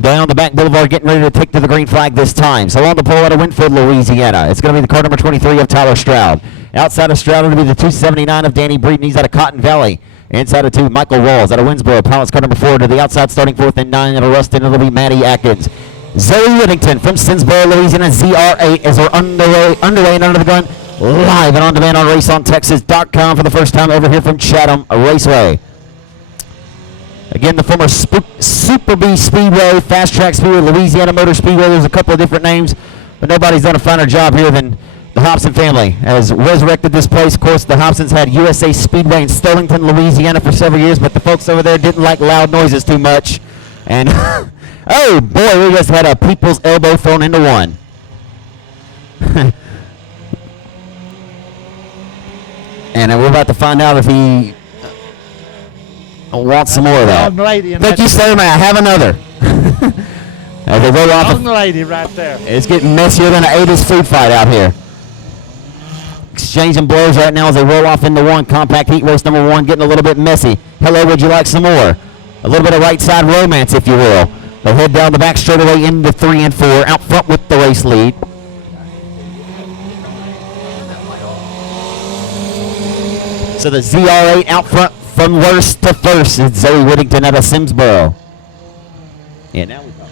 down the back boulevard, getting ready to take to the green flag this time. So on the pole out of Winfield, Louisiana, it's going to be the car number 23 of Tyler Stroud. Outside of Stroud, it'll be the 279 of Danny Breeden. He's out of Cotton Valley. Inside of 2, Michael Walls out of Winsboro. Pilot's car number 4 to the outside, starting 4th and 9 out of Ruston. It'll be Maddie Atkins. Zoe Whittington from Sinsboro, Louisiana, ZR8, as we're underway and under the gun, live and on demand on RaceOnTexas.com for the first time over here from Chatham Raceway. Again, the former Super Bee Speedway, Fast Track Speedway, Louisiana Motor Speedway. There's a couple of different names, but nobody's done a finer job here than the Hobson family has resurrected this place. Of course, the Hobsons had USA Speedway in Sterlington, Louisiana for several years, but the folks over there didn't like loud noises too much. And, oh boy, we just had a people's elbow thrown into one. And we're about to find out if he wants some more of that. Thank you, sir. May I have another? As they roll off. Young lady right there. It's getting messier than an 80s food fight out here. Exchanging blows right now as they roll off into one. Compact heat race number 1 getting a little bit messy. Hello, would you like some more? A little bit of right side romance, if you will. They'll head down the back straightaway into 3 and 4. Out front with the race lead. So the ZR8 out front from worst to first. It's Zoe Whittington out of Simsboro. Yeah, now we talk.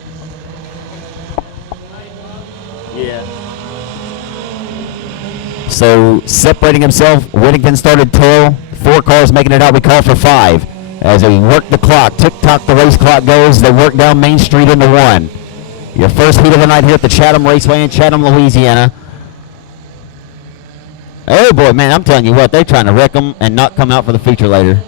Yeah. So separating himself, Whittington started tail. 4 cars making it out. We call for 5. As they work the clock, tick-tock, the race clock goes. They work down Main Street into 1. Your first heat of the night here at the Chatham Raceway in Chatham, Louisiana. Oh boy, man, I'm telling you what, they're trying to wreck them and not come out for the feature later.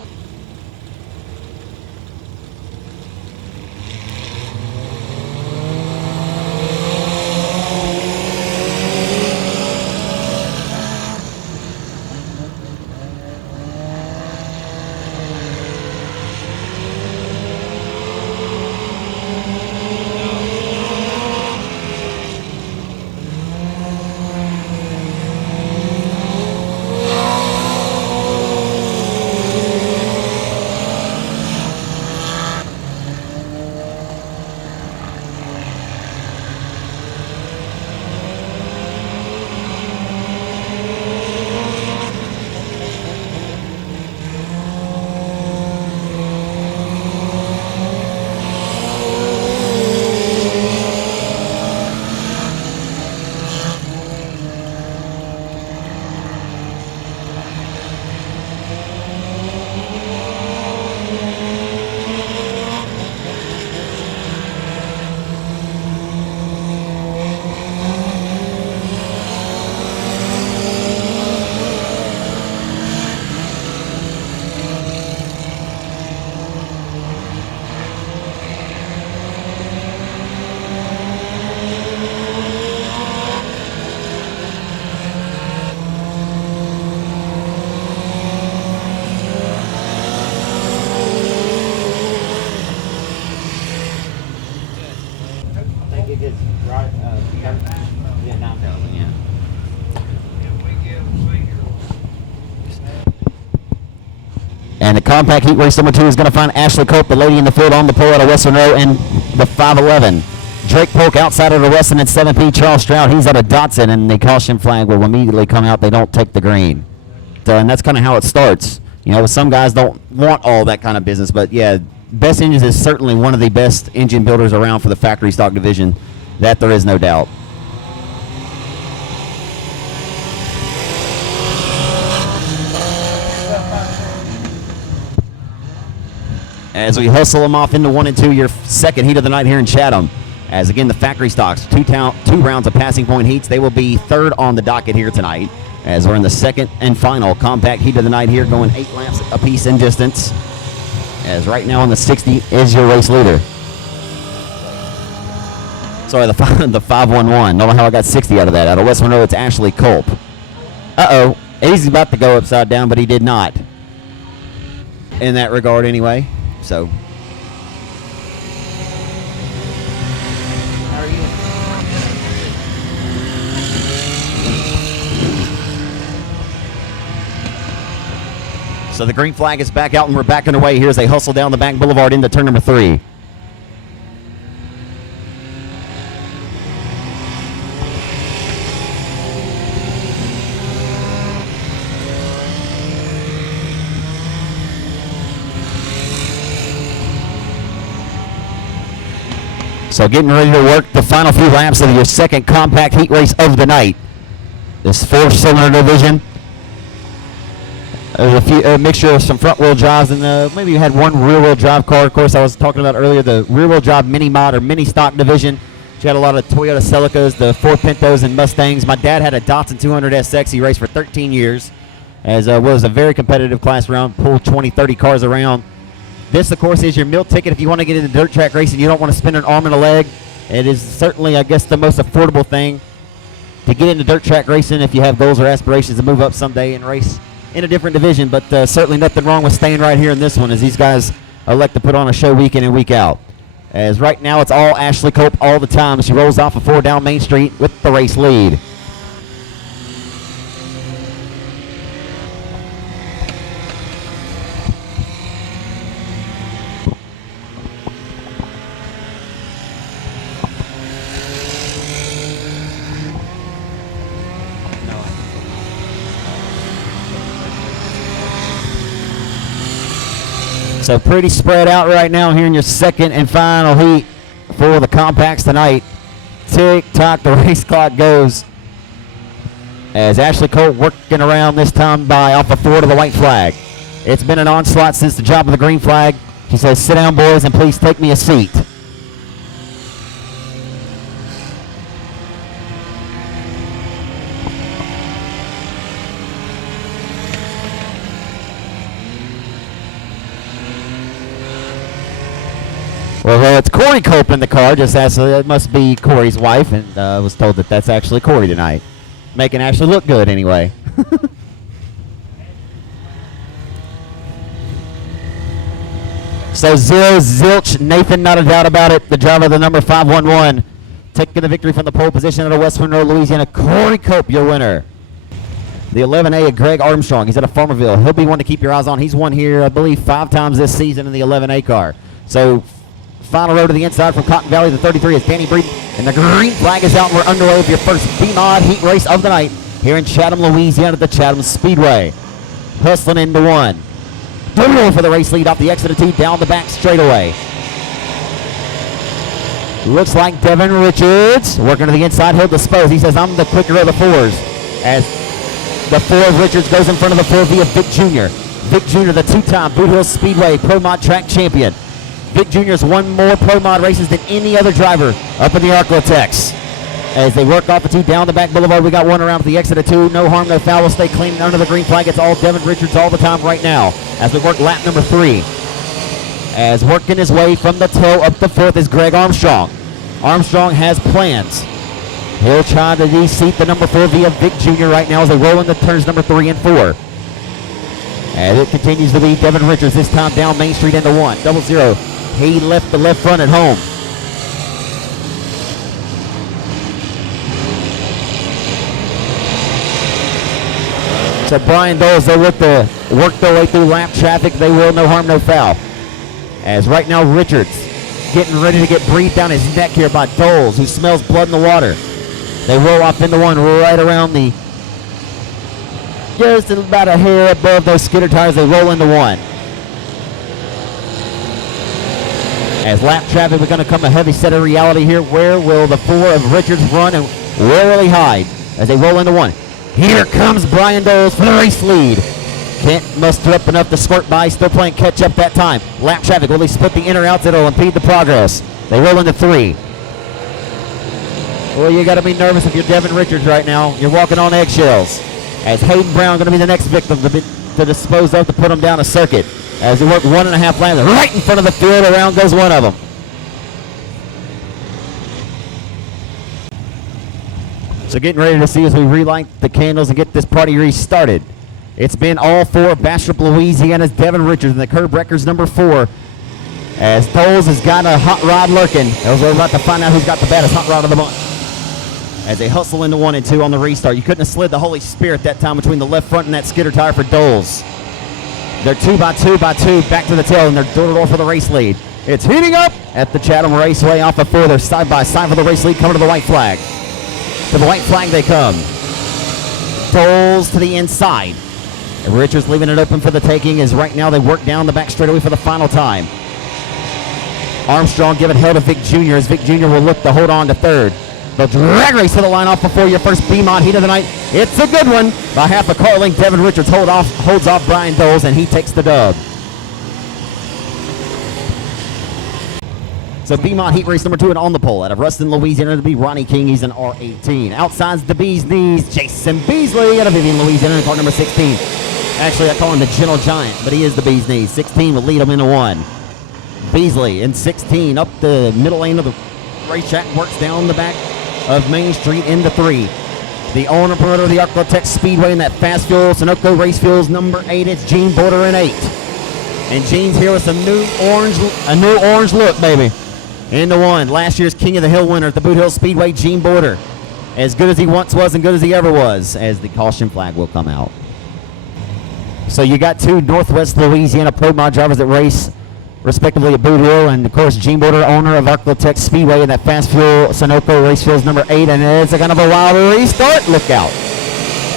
And the compact heat race number 2 is going to find Ashley Cope, the lady in the field on the pole out of Western Row, and the 511. Drake Polk outside of the Western at 7P. Charles Stroud, he's out of Dotson, and the caution flag will immediately come out. They don't take the green. So, and that's kind of how it starts. You know, some guys don't want all that kind of business, but yeah, Best Engines is certainly one of the best engine builders around for the factory stock division. That there is no doubt. As we hustle them off into 1 and 2, your second heat of the night here in Chatham. As again, the factory stocks, two rounds of passing point heats. They will be third on the docket here tonight. As we're in the second and final compact heat of the night here, going 8 laps apiece in distance. As right now on the 60 is your race leader. Sorry, the 511. Don't know how I got 60 out of that. Out of West Monroe, it's Ashley Culp. Uh-oh. He's about to go upside down, but he did not. In that regard, anyway. So. How are you? So the green flag is back out, and we're back underway here as they hustle down the back boulevard into turn number 3. So getting ready to work the final few laps of your second compact heat race of the night. This 4-cylinder division. A mixture of some front-wheel drives and maybe you had one rear-wheel drive car. Of course, I was talking about earlier the rear-wheel drive mini mod or mini stock division. You had a lot of Toyota Celicas, the Ford Pintos, and Mustangs. My dad had a Datsun 200 SX. He raced for 13 years. As was a very competitive class round, pulled 20, 30 cars around. This, of course, is your meal ticket if you want to get into dirt track racing. You don't want to spend an arm and a leg. It is certainly, I guess, the most affordable thing to get into dirt track racing if you have goals or aspirations to move up someday and race in a different division. But certainly nothing wrong with staying right here in this one, as these guys elect to put on a show week in and week out. As right now it's all Ashley Cope all the time. She rolls off of 4 down Main Street with the race lead. So pretty spread out right now here in your second and final heat for the compacts tonight. Tick-tock, the race clock goes. As Ashley Colt working around this time by off of 4 to the white flag. It's been an onslaught since the job of the green flag. She says, sit down, boys, and please take me a seat. Well, it's Corey Cope in the car. Just asked, it must be Corey's wife, and was told that that's actually Corey tonight. Making Ashley look good anyway. So Zero Zilch, Nathan, not a doubt about it. The driver of the number 511, taking the victory from the pole position out of West Monroe, Louisiana. Corey Cope, your winner. The 11A of Greg Armstrong. He's out of Farmerville. He'll be one to keep your eyes on. He's won here, I believe, 5 times this season in the 11A car. So final row to the inside from Cotton Valley. The 33 is Danny Breeden, and the green flag is out, and we're underway with your first B-Mod heat race of the night here in Chatham, Louisiana at the Chatham Speedway. Hustling into one. Double for the race lead off the exit of 2 down the back straightaway. Looks like Devin Richards working to the inside. He'll dispose. He says, I'm the quicker of the 4s. As the 4 of Richards goes in front of the 4V of Vic Jr. Vic Jr., the 2-time Boot Hill Speedway Pro Mod track champion. Vic Jr. has won more Pro Mod races than any other driver up in the Arklatex. As they work off the 2 down the back boulevard, we got one around at the exit of 2. No harm, no foul. We'll stay clean under the green flag. It's all Devin Richards all the time right now as we work lap number 3. As working his way from the tail up the 4th is Greg Armstrong. Armstrong has plans. He'll try to de-seat the number 4 via Vic Jr. right now as they roll into turns number 3 and 4. And it continues to be Devin Richards, this time down Main Street into 1. 00. He left the left front at home. So Brian Doles, they look to work their way through lap traffic. They will, no harm, no foul. As right now Richards getting ready to get breathed down his neck here by Doles, who smells blood in the water. They roll off into 1 right around the, just about a hair above those skidder tires. They roll into 1. As lap traffic is going to come a heavy set of reality here. Where will the 4 of Richards run and where will he hide? As they roll into 1. Here comes Brian Doles for the race lead. Can't muster up enough to squirt by. Still playing catch up that time. Lap traffic, will he split the in or outs? It'll impede the progress. They roll into 3. Well, you got to be nervous if you're Devin Richards right now. You're walking on eggshells. As Hayden Brown going to be the next victim to dispose of to put him down a circuit. As he worked 1.5 laps right in front of the field, around goes one of them. So getting ready to see as we relight the candles and get this party restarted. It's been all 4 of Bastrop, Louisiana's Devin Richards and the Curb Wreckers number 4. As Doles has got a hot rod lurking. We're about to find out who's got the baddest hot rod of the month. As they hustle into 1 and 2 on the restart. You couldn't have slid the Holy Spirit that time between the left front and that skidder tire for Doles. They're 2 by 2 by 2 back to the tail, and they're door-to-door for the race lead. It's heating up at the Chatham Raceway off of 4. They're side by side for the race lead, coming to the white flag. To the white flag they come. Doles to the inside. And Richards leaving it open for the taking as right now they work down the back straightaway for the final time. Armstrong giving hell to Vic Jr. as Vic Jr. will look to hold on to third. The drag race to the line off before your first Beamont heat of the night. It's a good one. By half a car length, Devin Richards holds off Brian Doles, and he takes the dub. So Beamont heat race number 2 and on the pole out of Ruston, Louisiana to be Ronnie King. He's an R18. Outside's the Bee's Knees, Jason Beasley out of Vivian, Louisiana in car number 16. Actually, I call him the Gentle Giant, but he is the Bee's Knees. 16 will lead him into 1. Beasley in 16 up the middle lane of the racetrack, works down the back of Main Street into 3. The owner promoter of the Arcotech Speedway in that fast fuel Sunoco Race Fuels number 8. It's Gene Border in 8. And Gene's here with some new orange look, baby. Into 1. Last year's King of the Hill winner at the Boot Hill Speedway, Gene Border. As good as he once was and good as he ever was, as the caution flag will come out. So you got 2 Northwest Louisiana Pro Mod drivers that race respectively at Boot Hill, and of course Gene Border, owner of Arcotech Speedway in that fast fuel Sunoco Race Fuels number 8, and it's a kind of a wild restart. Look out.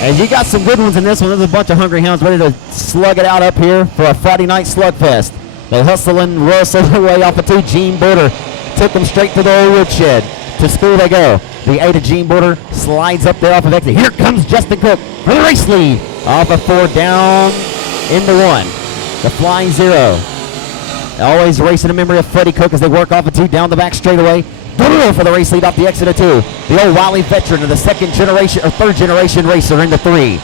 And you got some good ones in this one. There's a bunch of hungry hounds ready to slug it out up here for a Friday night slugfest. They hustle and rustle their way off of 2. Gene Border took them straight to the old woodshed. To school they go. The 8 of Gene Border slides up there off of exit. Here comes Justin Cook for the race lead. Off of 4 down into 1. The Flying Zero. Always racing in memory of Freddie Cook as they work off of 2 down the back straightaway. For the race lead off the exit of 2. The old Wiley veteran of the third generation racer into 3.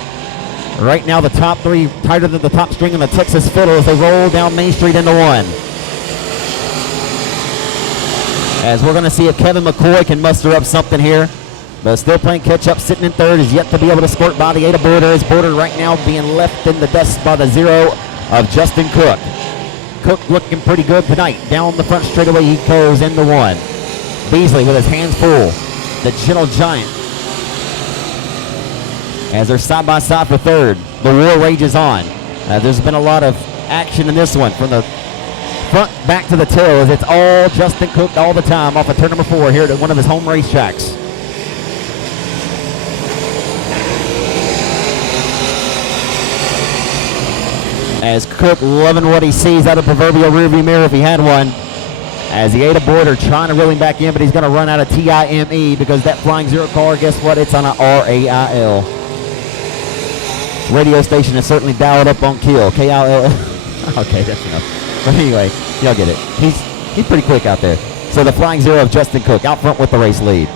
Right now the top 3 tighter than the top string on the Texas Fiddle as they roll down Main Street into 1. As we're going to see if Kevin McCoy can muster up something here. But still playing catch up, sitting in 3rd, is yet to be able to squirt by the 8 of Border. As Border right now being left in the dust by the 0 of Justin Cook. Cook looking pretty good tonight. Down the front straightaway he goes into 1. Beasley with his hands full. The Gentle Giant. As they're side by side for 3rd. The war rages on. There's been a lot of action in this one. From the front back to the tail, as it's all Justin Cook all the time off of turn number 4 here at one of his home racetracks. As Cook loving what he sees out of proverbial rearview mirror if he had one. As the 8 of Border trying to reel him back in, but he's going to run out of TIME because that Flying Zero car, guess what? It's on a RAIL. Radio station is certainly dialed up on kill. KIL. Okay, that's enough. But anyway, y'all get it. He's pretty quick out there. So the Flying Zero of Justin Cook out front with the race lead.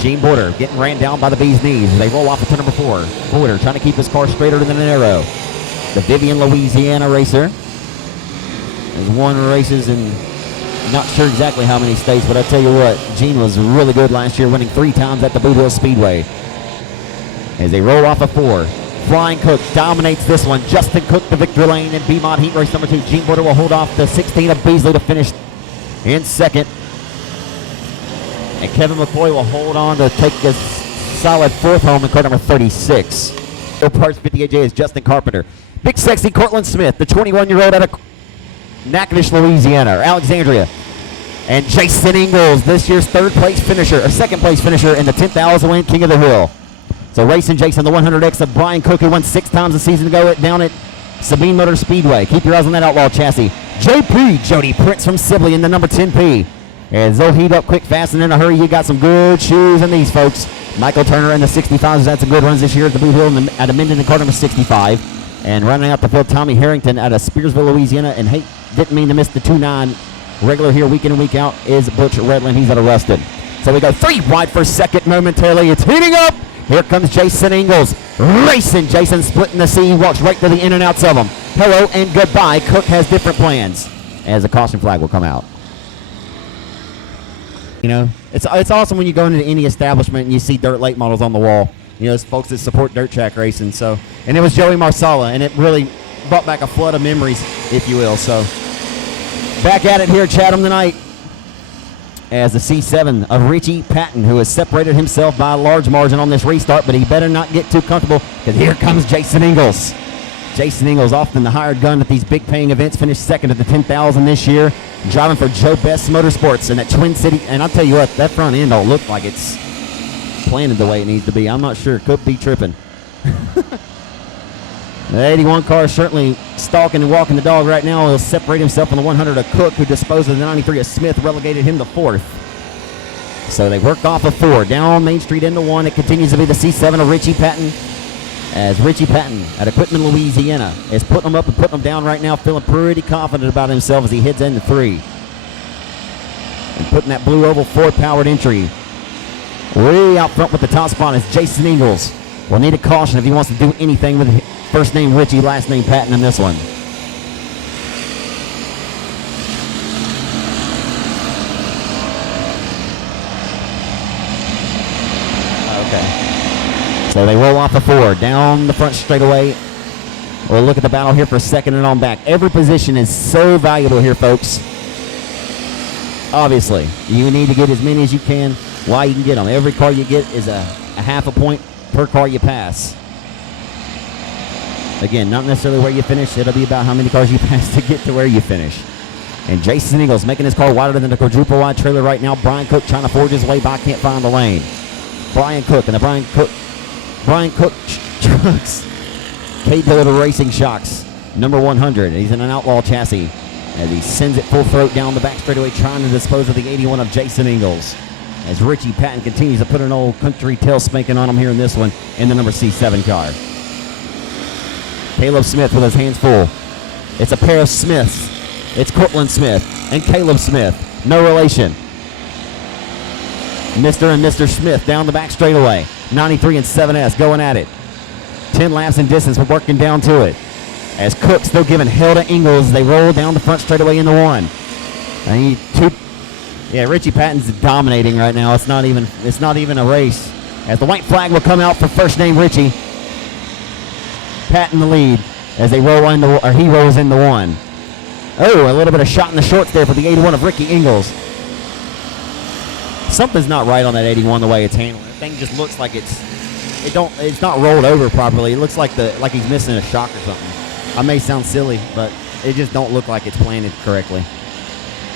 Gene Border getting ran down by the Bee's Knees. They roll off of turn number 4. Border trying to keep his car straighter than an arrow. The Vivian, Louisiana racer has won races in not sure exactly how many states, but I tell you what, Gene was really good last year, winning 3 times at the Boot Hill Speedway. As they roll off of 4. Flying Cook dominates this one. Justin Cook to victory lane in Beamont heat race number 2. Gene Border will hold off the 16 of Beasley to finish in 2nd. And Kevin McCoy will hold on to take this solid 4th home in car number 36. Parts 58J is Justin Carpenter. Big sexy Cortland Smith, the 21-year-old out of Natchitoches, Louisiana, or Alexandria. And Jason Ingalls, this year's 2nd place finisher in the 10,000 win King of the Hill. So racing Jason, the 100X of Brian Cook, who won 6 times a season ago down at Sabine Motor Speedway. Keep your eyes on that outlaw chassis. JP, Jody Prince from Sibley in the number 10P. And they'll heat up quick, fast, and in a hurry. You got some good shoes in these folks. Michael Turner in the 65s has had some good runs this year at the Boot Hill at a Minden in car number 65. And running out the field, Tommy Harrington out of Spearsville, Louisiana. And hey, didn't mean to miss the 2-9 regular here week in and week out is Butch Redland. He's out of Ruston. So we go 3 wide for 2nd momentarily. It's heating up. Here comes Jason Ingalls. Racing. Jason splitting the sea. Walks right to the in and outs of them. Hello and goodbye. Cook has different plans. As the caution flag will come out. You know, it's awesome when you go into any establishment and you see dirt late models on the wall. You know, it's folks that support dirt track racing. So, and it was Joey Marsala, and it really brought back a flood of memories, if you will. So, back at it here at Chatham tonight as the C7 of Richie Patton, who has separated himself by a large margin on this restart, but he better not get too comfortable because here comes Jason Ingalls. Jason Ingalls, often the hired gun at these big paying events, finished 2nd at the 10,000 this year, driving for Joe Best Motorsports in that Twin City. And I'll tell you what, that front end don't look like it's planted the way it needs to be. I'm not sure. Could be tripping. The 81 car is certainly stalking and walking the dog right now. He'll separate himself on the 100 of Cook, who disposed of the 93 of Smith, relegated him to 4th. So they worked off of 4. Down Main Street into 1. It continues to be the C7 of Richie Patton. As Richie Patton at Equipment, Louisiana is putting them up and putting them down right now, feeling pretty confident about himself as he heads into 3. And putting that blue oval Ford-powered entry way out front with the top spot is Jason Ingalls. Will need a caution if he wants to do anything with first name Richie, last name Patton in this one. Okay. So they roll off the 4, down the front straightaway. We'll look at the battle here for a second and on back. Every position is so valuable here, folks. Obviously, you need to get as many as you can while you can get them. Every car you get is a half a point per car you pass. Again, not necessarily where you finish. It'll be about how many cars you pass to get to where you finish. And Jason Ingalls making his car wider than the quadruple wide trailer right now. Brian Cook trying to forge his way by, can't find the lane. Brian Cook and the Brian Cook trucks. K-Total Racing Shocks, number 100. He's in an outlaw chassis as he sends it full throat down the back straightaway, trying to dispose of the 81 of Jason Ingalls. As Richie Patton continues to put an old country tail spanking on him here in this one in the number C7 car. Caleb Smith with his hands full. It's a pair of Smiths. It's Cortland Smith and Caleb Smith. No relation. Mr. and Mr. Smith down the back straightaway. 93 and 7S going at it. 10 laps in distance. We're working down to it. As Cook still giving hell to Ingalls. They roll down the front straightaway into 1. Richie Patton's dominating right now. It's not even a race. As the white flag will come out for first name Richie. Patton the lead as they roll into, or he rolls into 1. Oh, a little bit of shot in the shorts there for the 81 of Ricky Ingalls. Something's not right on that 81 the way it's handled. The thing just looks like it's not rolled over properly. It looks like he's missing a shock or something. I may sound silly, but it just don't look like it's planted correctly.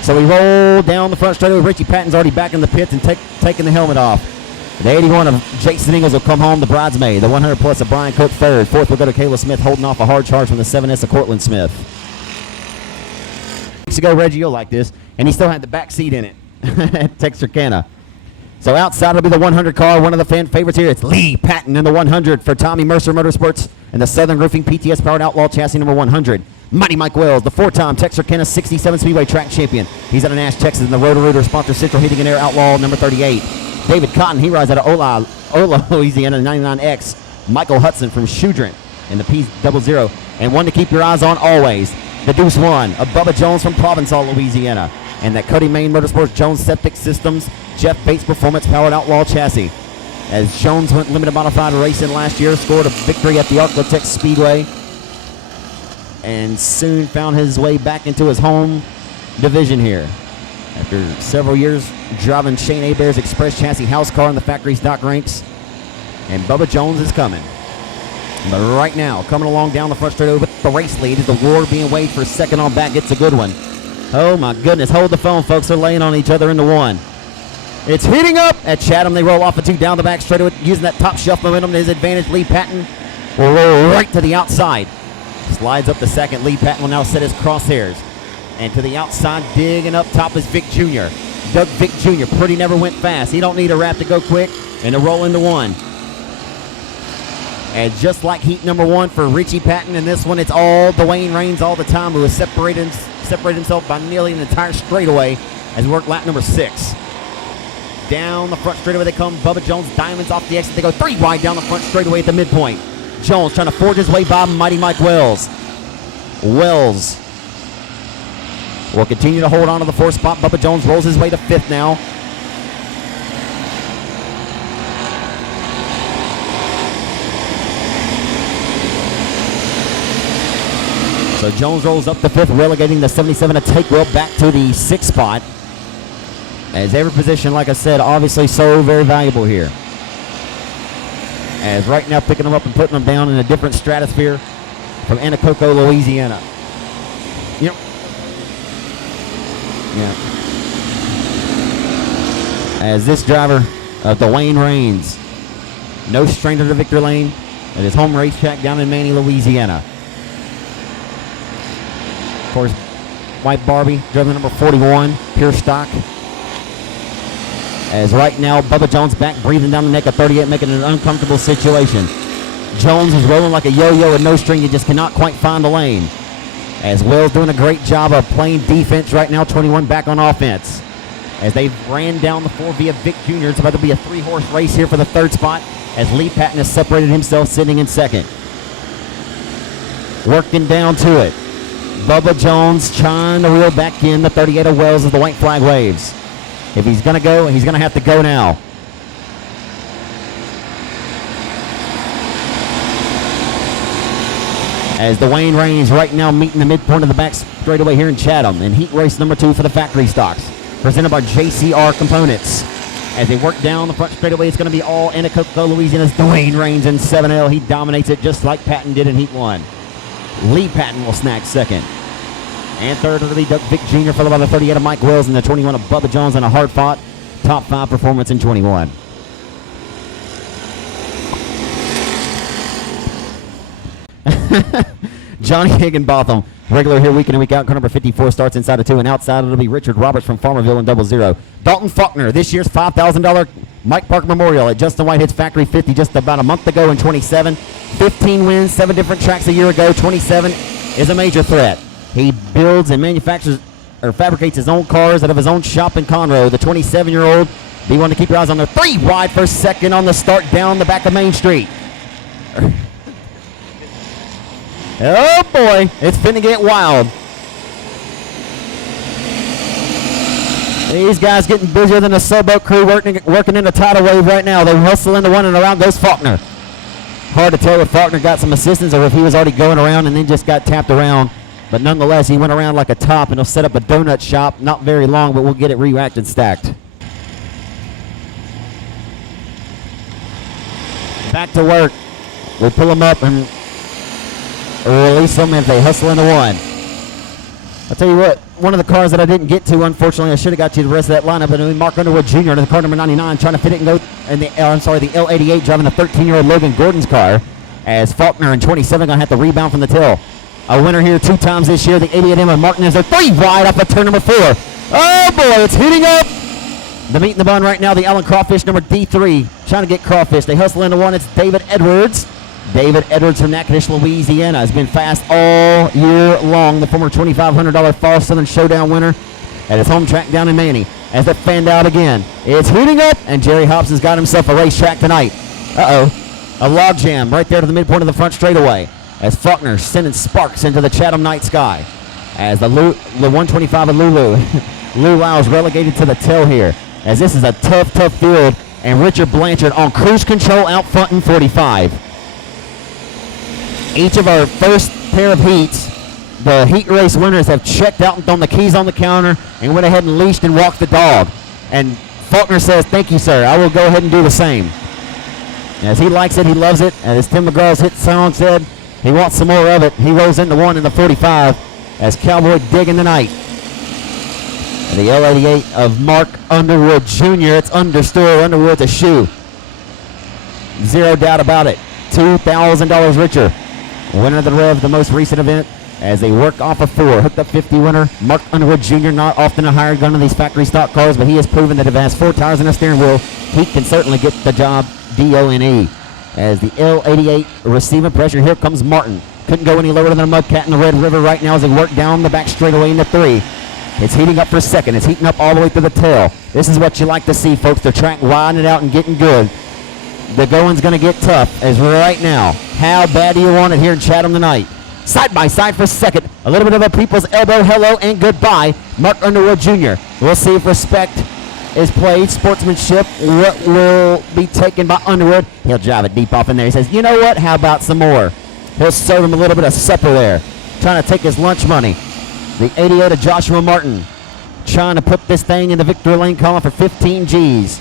So we roll down the front straightaway. Richie Patton's already back in the pits and taking the helmet off. The 81 of Jason Ingalls will come home, the bridesmaid. The 100 plus of Brian Cook, 3rd. 4th will go to Caleb Smith, holding off a hard charge from the 7S of Cortland Smith. Weeks ago, Reggie, you'll like this, and he still had the back seat in it at Texarkana. So outside will be the 100 car, one of the fan favorites here. It's Lee Patton in the 100 for Tommy Mercer Motorsports and the Southern Roofing PTS Powered Outlaw Chassis number 100. Mighty Mike Wells, the 4-time Texarkana 67 Speedway track champion. He's out of Nash, Texas, in the Roto-Rooter sponsor Central Heating and Air Outlaw number 38. David Cotton, he rides out of Ola, Louisiana, 99X. Michael Hudson from Shudrint in the P00. And one to keep your eyes on always, the Deuce 1 of Bubba Jones from Provençal, Louisiana. And that Cody Main Motorsports Jones Septic Systems, Jeff Bates Performance Powered Outlaw Chassis. As Jones went limited modified racing last year, scored a victory at the Arklatex Speedway, and soon found his way back into his home division here. After several years driving Shane Hebert's Express Chassis house car in the Factory Stock ranks. And Bubba Jones is coming. But right now, coming along down the front straightaway with the race lead is the war being waged for second on back. It's a good one. Oh my goodness, hold the phone, folks. They're laying on each other into 1. It's heating up at Chatham. They roll off a 2 down the back straightaway using that top shelf momentum to his advantage. Lee Patton will roll right to the outside. Slides up the second. Lee Patton will now set his crosshairs. And to the outside, digging up top is Vic Jr. Doug Vic Jr. Pretty never went fast. He don't need a wrap to go quick. And to roll into 1. And just like heat number 1 for Richie Patton, in this one, it's all Dwayne Raines all the time, who has separated himself by nearly an entire straightaway as we work lap number 6. Down the front straightaway they come. Bubba Jones, diamonds off the exit. They go 3 wide down the front straightaway at the midpoint. Jones trying to forge his way by Mighty Mike Wells. Wells will continue to hold on to the 4th spot. Bubba Jones rolls his way to 5th now. So Jones rolls up to 5th, relegating the 77 of Takewell back to the 6th spot. As every position, like I said, obviously so very valuable here. As right now picking them up and putting them down in a different stratosphere from Anacoco, Louisiana. Yep. Yeah. As this driver of Dwayne Raines, no stranger to victory lane at his home racetrack down in Manny, Louisiana. course, White Barbie, driven number 41, pure stock. As right now, Bubba Jones back breathing down the neck of 38, making it an uncomfortable situation. Jones is rolling like a yo-yo with no string. He just cannot quite find the lane. As Will's doing a great job of playing defense right now, 21 back on offense. As they ran down the 4 via Vic Jr., it's about to be a 3-horse race here for the 3rd spot, as Lee Patton has separated himself, sitting in 2nd. Working down to it. Bubba Jones trying to reel back in the 38 of Wells as the white flag waves. If he's going to go, he's going to have to go now. As Dwayne Raines right now meeting the midpoint of the back straightaway here in Chatham in heat race number 2 for the factory stocks, presented by JCR Components. As they work down the front straightaway, it's going to be all Anacoco, Louisiana's Dwayne Raines in 7L. He dominates it just like Patton did in heat 1. Lee Patton will snag 2nd. And 3rd will be Doug Vic Jr. followed by the 38 of Mike Wells and the 21 of Bubba Jones, and a hard-fought top 5 performance in 21. Johnny Higginbotham, regular here week in and week out. Car number 54 starts inside of 2, and outside it'll be Richard Roberts from Farmerville in 00. Dalton Faulkner, this year's $5,000 Mike Park Memorial at Justin Whitehead's Factory 50 just about a month ago in 27. 15 wins, 7 different tracks a year ago. 27 is a major threat. He builds and manufactures or fabricates his own cars out of his own shop in Conroe. The 27-year-old, be one to keep your eyes on there. 3 wide for 2nd on the start down the back of Main Street. Oh boy, it's finna get wild. These guys getting busier than a sailboat crew working in a tidal wave right now. They hustle into one, and around goes Faulkner. Hard to tell if Faulkner got some assistance or if he was already going around and then just got tapped around. But nonetheless, he went around like a top, and he'll set up a donut shop. Not very long, but we'll get it re-racked and stacked. Back to work. We pull them up and release them if they hustle into one. I'll tell you what, one of the cars that I didn't get to, unfortunately, I should have got you the rest of that lineup, but Mark Underwood Jr. in the car number 99 trying to fit it and go, and the L88 driving the 13-year-old Logan Gordon's car, as Faulkner in 27 going to have to rebound from the till. A winner here 2 times this year, the 88M of Martin is there, 3 wide off of turn number 4. Oh boy, it's heating up. The meat in the bun right now, the Allen Crawfish number D3, trying to get Crawfish. They hustle into one, it's David Edwards. David Edwards from Natchitoches, Louisiana, has been fast all year long. The former $2,500 Fall Southern Showdown winner at his home track down in Manny. As they fanned out again, it's heating up, and Jerry Hobson's got himself a racetrack tonight. A log jam right there to the midpoint of the front straightaway, as Faulkner sending sparks into the Chatham night sky. As the 125 of Lulu, Lou Lyle's relegated to the tail here, as this is a tough field, and Richard Blanchard on cruise control out front in 45. Each of our first pair of heats, the heat race winners have checked out and thrown the keys on the counter and went ahead and leashed and walked the dog. And Faulkner says, "Thank you, sir. I will go ahead and do the same." As he likes it, he loves it. And as Tim McGraw's hit song said, he wants some more of it. He rolls into one in the 45 as Cowboy digging the night. And the L88 of Mark Underwood Jr. It's understory. Underwood's a shoe. Zero doubt about it. $2,000 richer. Winner of the Rev, the most recent event, as they work off of 4. Hooked up 50 winner, Mark Underwood Jr., not often a hired gun of these factory stock cars, but he has proven that if it has 4 tires and a steering wheel, he can certainly get the job D-O-N-E. As the L88 receiving pressure, here comes Martin. Couldn't go any lower than a Mudcat in the Red River right now as they work down the back straightaway into 3. It's heating up for 2nd. It's heating up all the way to the tail. This is what you like to see, folks. The track widening out and getting good. The going's going to get tough, as right now, how bad do you want it here in Chatham tonight? Side by side for 2nd. A little bit of a people's elbow, hello and goodbye. Mark Underwood Jr. We'll see if respect is played. Sportsmanship will be taken by Underwood. He'll drive it deep off in there. He says, you know what? How about some more? He'll serve him a little bit of supper there. Trying to take his lunch money. The 88 of Joshua Martin. Trying to put this thing in the victory lane column for 15 G's.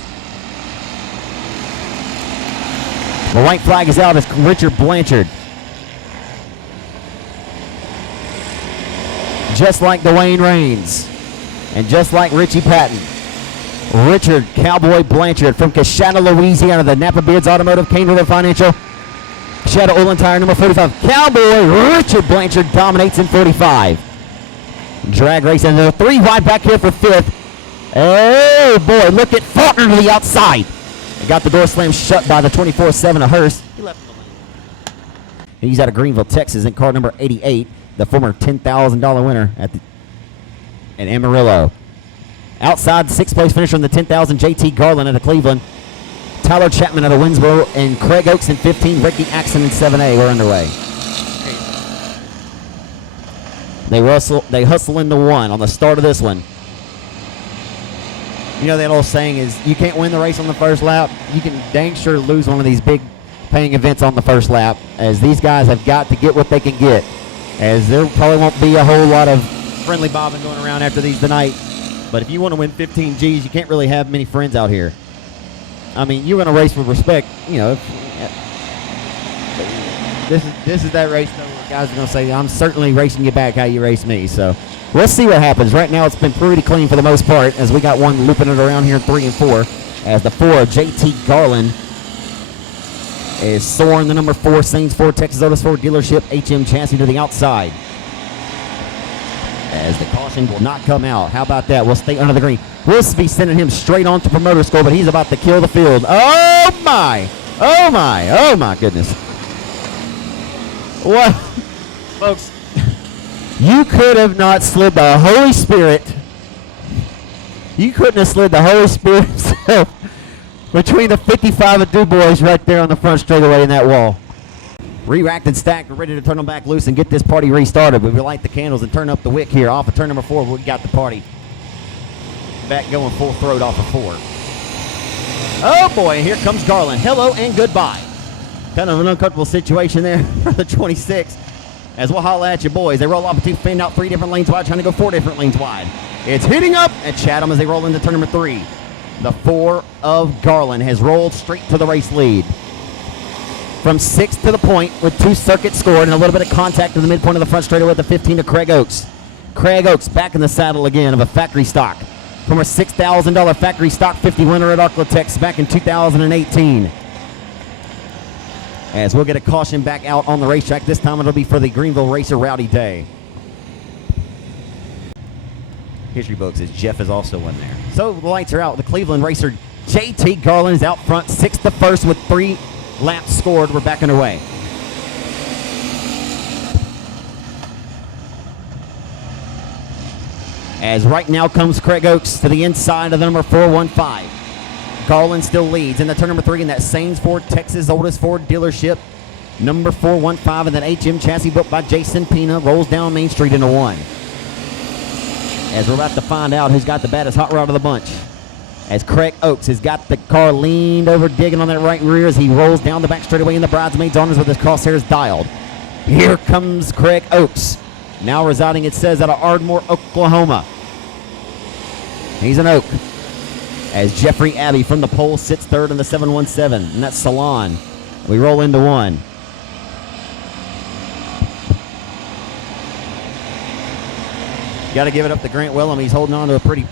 The white flag is out as Richard Blanchard. Just like Dwayne Raines. And just like Richie Patton. Richard Cowboy Blanchard from Coshada, Louisiana. The Napa Beards Automotive, Cane River Financial. Coshada Oil and Tire number 45. Cowboy Richard Blanchard dominates in 45. Drag race, and the 3 wide back here for 5th. Oh, boy, look at Faulkner to the outside. Got the door slammed shut by the 24-7 of Hurst. He left the lane. He's out of Greenville, Texas, in car number 88, the former $10,000 winner in Amarillo. Outside, 6th place finisher in the 10,000, J.T. Garland out of Cleveland. Tyler Chapman out of Winsboro, and Craig Oaks in 15, Ricky Axon in 7A. We're underway. They hustle into 1 on the start of this one. You know that old saying is, you can't win the race on the first lap. You can dang sure lose one of these big paying events on the first lap, as these guys have got to get what they can get, as there probably won't be a whole lot of friendly bobbing going around after these tonight. But if you want to win 15 Gs, you can't really have many friends out here. I mean, you're going to race with respect. You know, this is that race though, where guys are going to say, I'm certainly racing you back how you race me. So we'll see what happens. Right now, it's been pretty clean for the most part, as we got one looping it around here in 3 and 4, as the 4, J.T. Garland, is soaring the number 4, Saints Ford, Texas Otis Ford dealership, HM chassis to the outside, as the caution will not come out. How about that? We'll stay under the green. We'll be sending him straight on to promoter school, but he's about to kill the field. Oh, my. Oh, my. Oh, my goodness. What? Folks, you could have not slid the Holy Spirit. You couldn't have slid the Holy Spirit himself between the 55 of Du Bois right there on the front straightaway in that wall. Re-racked and stacked. We're ready to turn them back loose and get this party restarted. We light the candles and turn up the wick here off of turn number 4. We got the party back going full throat off of 4. Oh, boy, here comes Garland. Hello and goodbye. Kind of an uncomfortable situation there for the 26. As we'll holler at you boys. They roll off a 2, fan out 3 different lanes wide, trying to go 4 different lanes wide. It's hitting up at Chatham as they roll into turn number 3. The 4 of Garland has rolled straight to the race lead. From 6th to the point with 2 circuits scored and a little bit of contact in the midpoint of the front straightaway with the 15 to Craig Oaks. Craig Oaks back in the saddle again of a factory stock. From a $6,000 factory stock 50 winner at Arklatex back in 2018. As we'll get a caution back out on the racetrack. This time it'll be for the Greenville Racer Rowdy Day. History books as Jeff is also in there. So the lights are out. The Cleveland racer J.T. Garland is out front, 6th to 1st with 3 laps scored. We're back underway. As right now comes Craig Oaks to the inside of the number 415. Garland still leads in the turn number 3 in that Saints Ford, Texas oldest Ford dealership. Number 415 and that HM chassis built by Jason Pina rolls down Main Street into 1. As we're about to find out who's got the baddest hot rod of the bunch. As Craig Oaks has got the car leaned over, digging on that right rear as he rolls down the back straightaway in the bridesmaids honors with his crosshairs dialed. Here comes Craig Oaks, now residing, it says, out of Ardmore, Oklahoma. He's an Oak. As Jeffrey Abbey from the pole sits 3rd in the 717, and that's Salon. We roll into 1. Got to give it up to Grant Willem. He's holding on to a pretty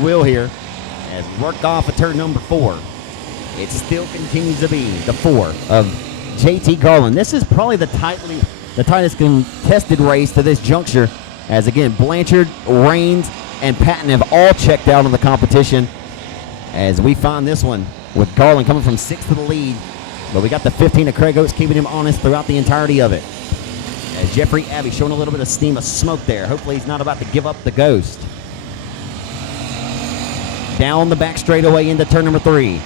wheel here. As we work off of turn number 4, it still continues to be the 4 of J.T. Garland. This is probably the tightest contested race to this juncture, as again Blanchard, Raines, and Patton have all checked out of the competition. As we find this one with Garland coming from 6th to the lead, but we got the 15 of Craig Oaks keeping him honest throughout the entirety of it. As Jeffrey Abbey showing a little bit of steam of smoke there. Hopefully he's not about to give up the ghost. Down the back straightaway into turn number 3.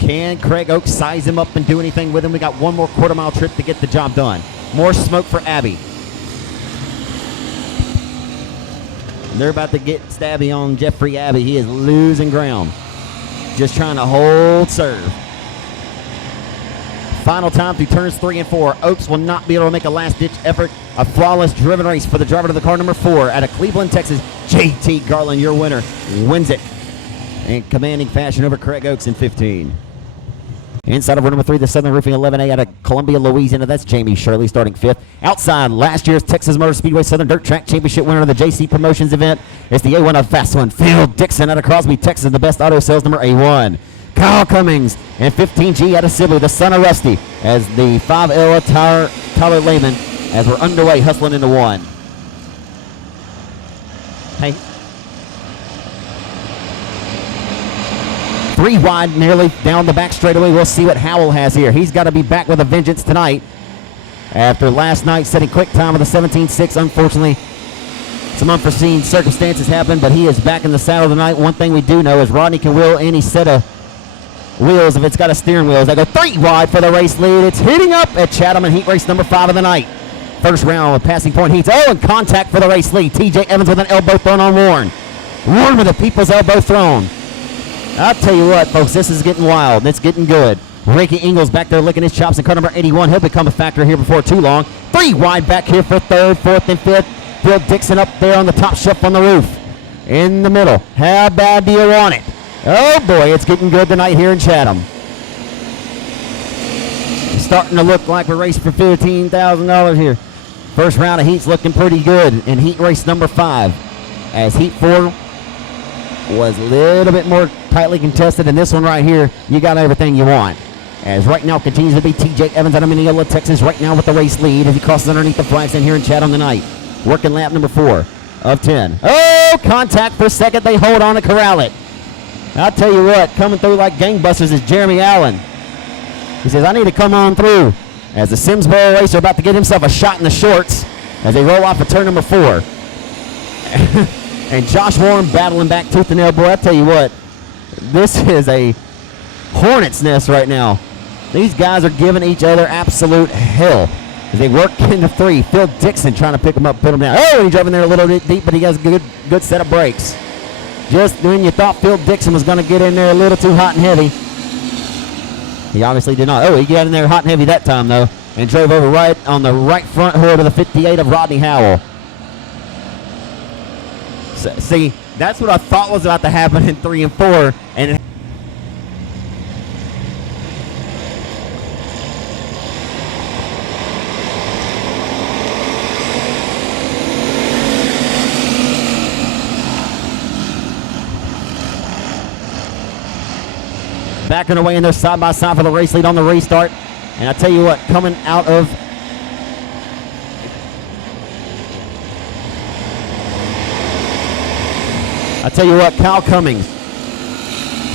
Can Craig Oaks size him up and do anything with him? We got one more quarter-mile trip to get the job done. More smoke for Abbey. They're about to get stabby on Jeffrey Abbey. He is losing ground. Just trying to hold serve. Final time through turns 3 and 4. Oaks will not be able to make a last-ditch effort. A flawless driven race for the driver to the car number 4 out of Cleveland, Texas. J.T. Garland, your winner, wins it in commanding fashion over Craig Oaks in 15. Inside of number 3, the Southern Roofing 11A out of Columbia, Louisiana. That's Jamie Shirley starting 5th. Outside, last year's Texas Motor Speedway Southern Dirt Track Championship winner of the JC Promotions event. It's the A1 of Fast One. Phil Dixon out of Crosby, Texas, the best auto sales number A1. Kyle Cummings and 15G out of Sibley, the son of Rusty, as the 5L Tyler Lehman as we're underway, hustling into one. Hey. 3 wide, nearly down the back straightaway. We'll see what Howell has here. He's got to be back with a vengeance tonight after last night setting quick time with a 17.6. Unfortunately, some unforeseen circumstances happened, but he is back in the saddle tonight. One thing we do know is Rodney can wheel any set of wheels if it's got a steering wheel. They go 3 wide for the race lead. It's hitting up at Chatham in heat race number 5 of the night. First round with passing point heats. Oh, and contact for the race lead. TJ Evans with an elbow thrown on Warren. Warren with a people's elbow thrown. I'll tell you what, folks, this is getting wild. It's getting good. Ricky Ingles back there licking his chops in car number 81. He'll become a factor here before too long. 3 wide back here for 3rd, 4th, and 5th. Phil Dixon up there on the top shelf on the roof. In the middle. How bad do you want it? Oh, boy, it's getting good tonight here in Chatham. It's starting to look like we're racing for $15,000 here. First round of heat's looking pretty good in heat race number 5. As heat 4 was a little bit more tightly contested, and this one right here, you got everything you want. As right now continues to be TJ Evans out of Mineola, Texas, right now with the race lead as he crosses underneath the flags in here in Chatham tonight. Working lap number 4 of 10. Oh, contact for second. They hold on to corral it. I'll tell you what, coming through like gangbusters is Jeremy Allen. He says, I need to come on through. As the Simsboro racer about to get himself a shot in the shorts as they roll off of turn number 4. And Josh Warren battling back tooth and nail. Boy, I tell you what, this is a hornet's nest right now. These guys are giving each other absolute hell as they work into 3. Phil Dixon trying to pick him up, put him down. Oh, he's driving there a little bit deep, but he has a good set of brakes. Just when you thought Phil Dixon was going to get in there a little too hot and heavy, he obviously did not. Oh, he got in there hot and heavy that time, though, and drove over right on the right front hood of the 58 of Rodney Howell. See, that's what I thought was about to happen in 3 and 4, and it backing away in there side by side for the race lead on the restart. And I tell you what, coming out of Kyle Cummings,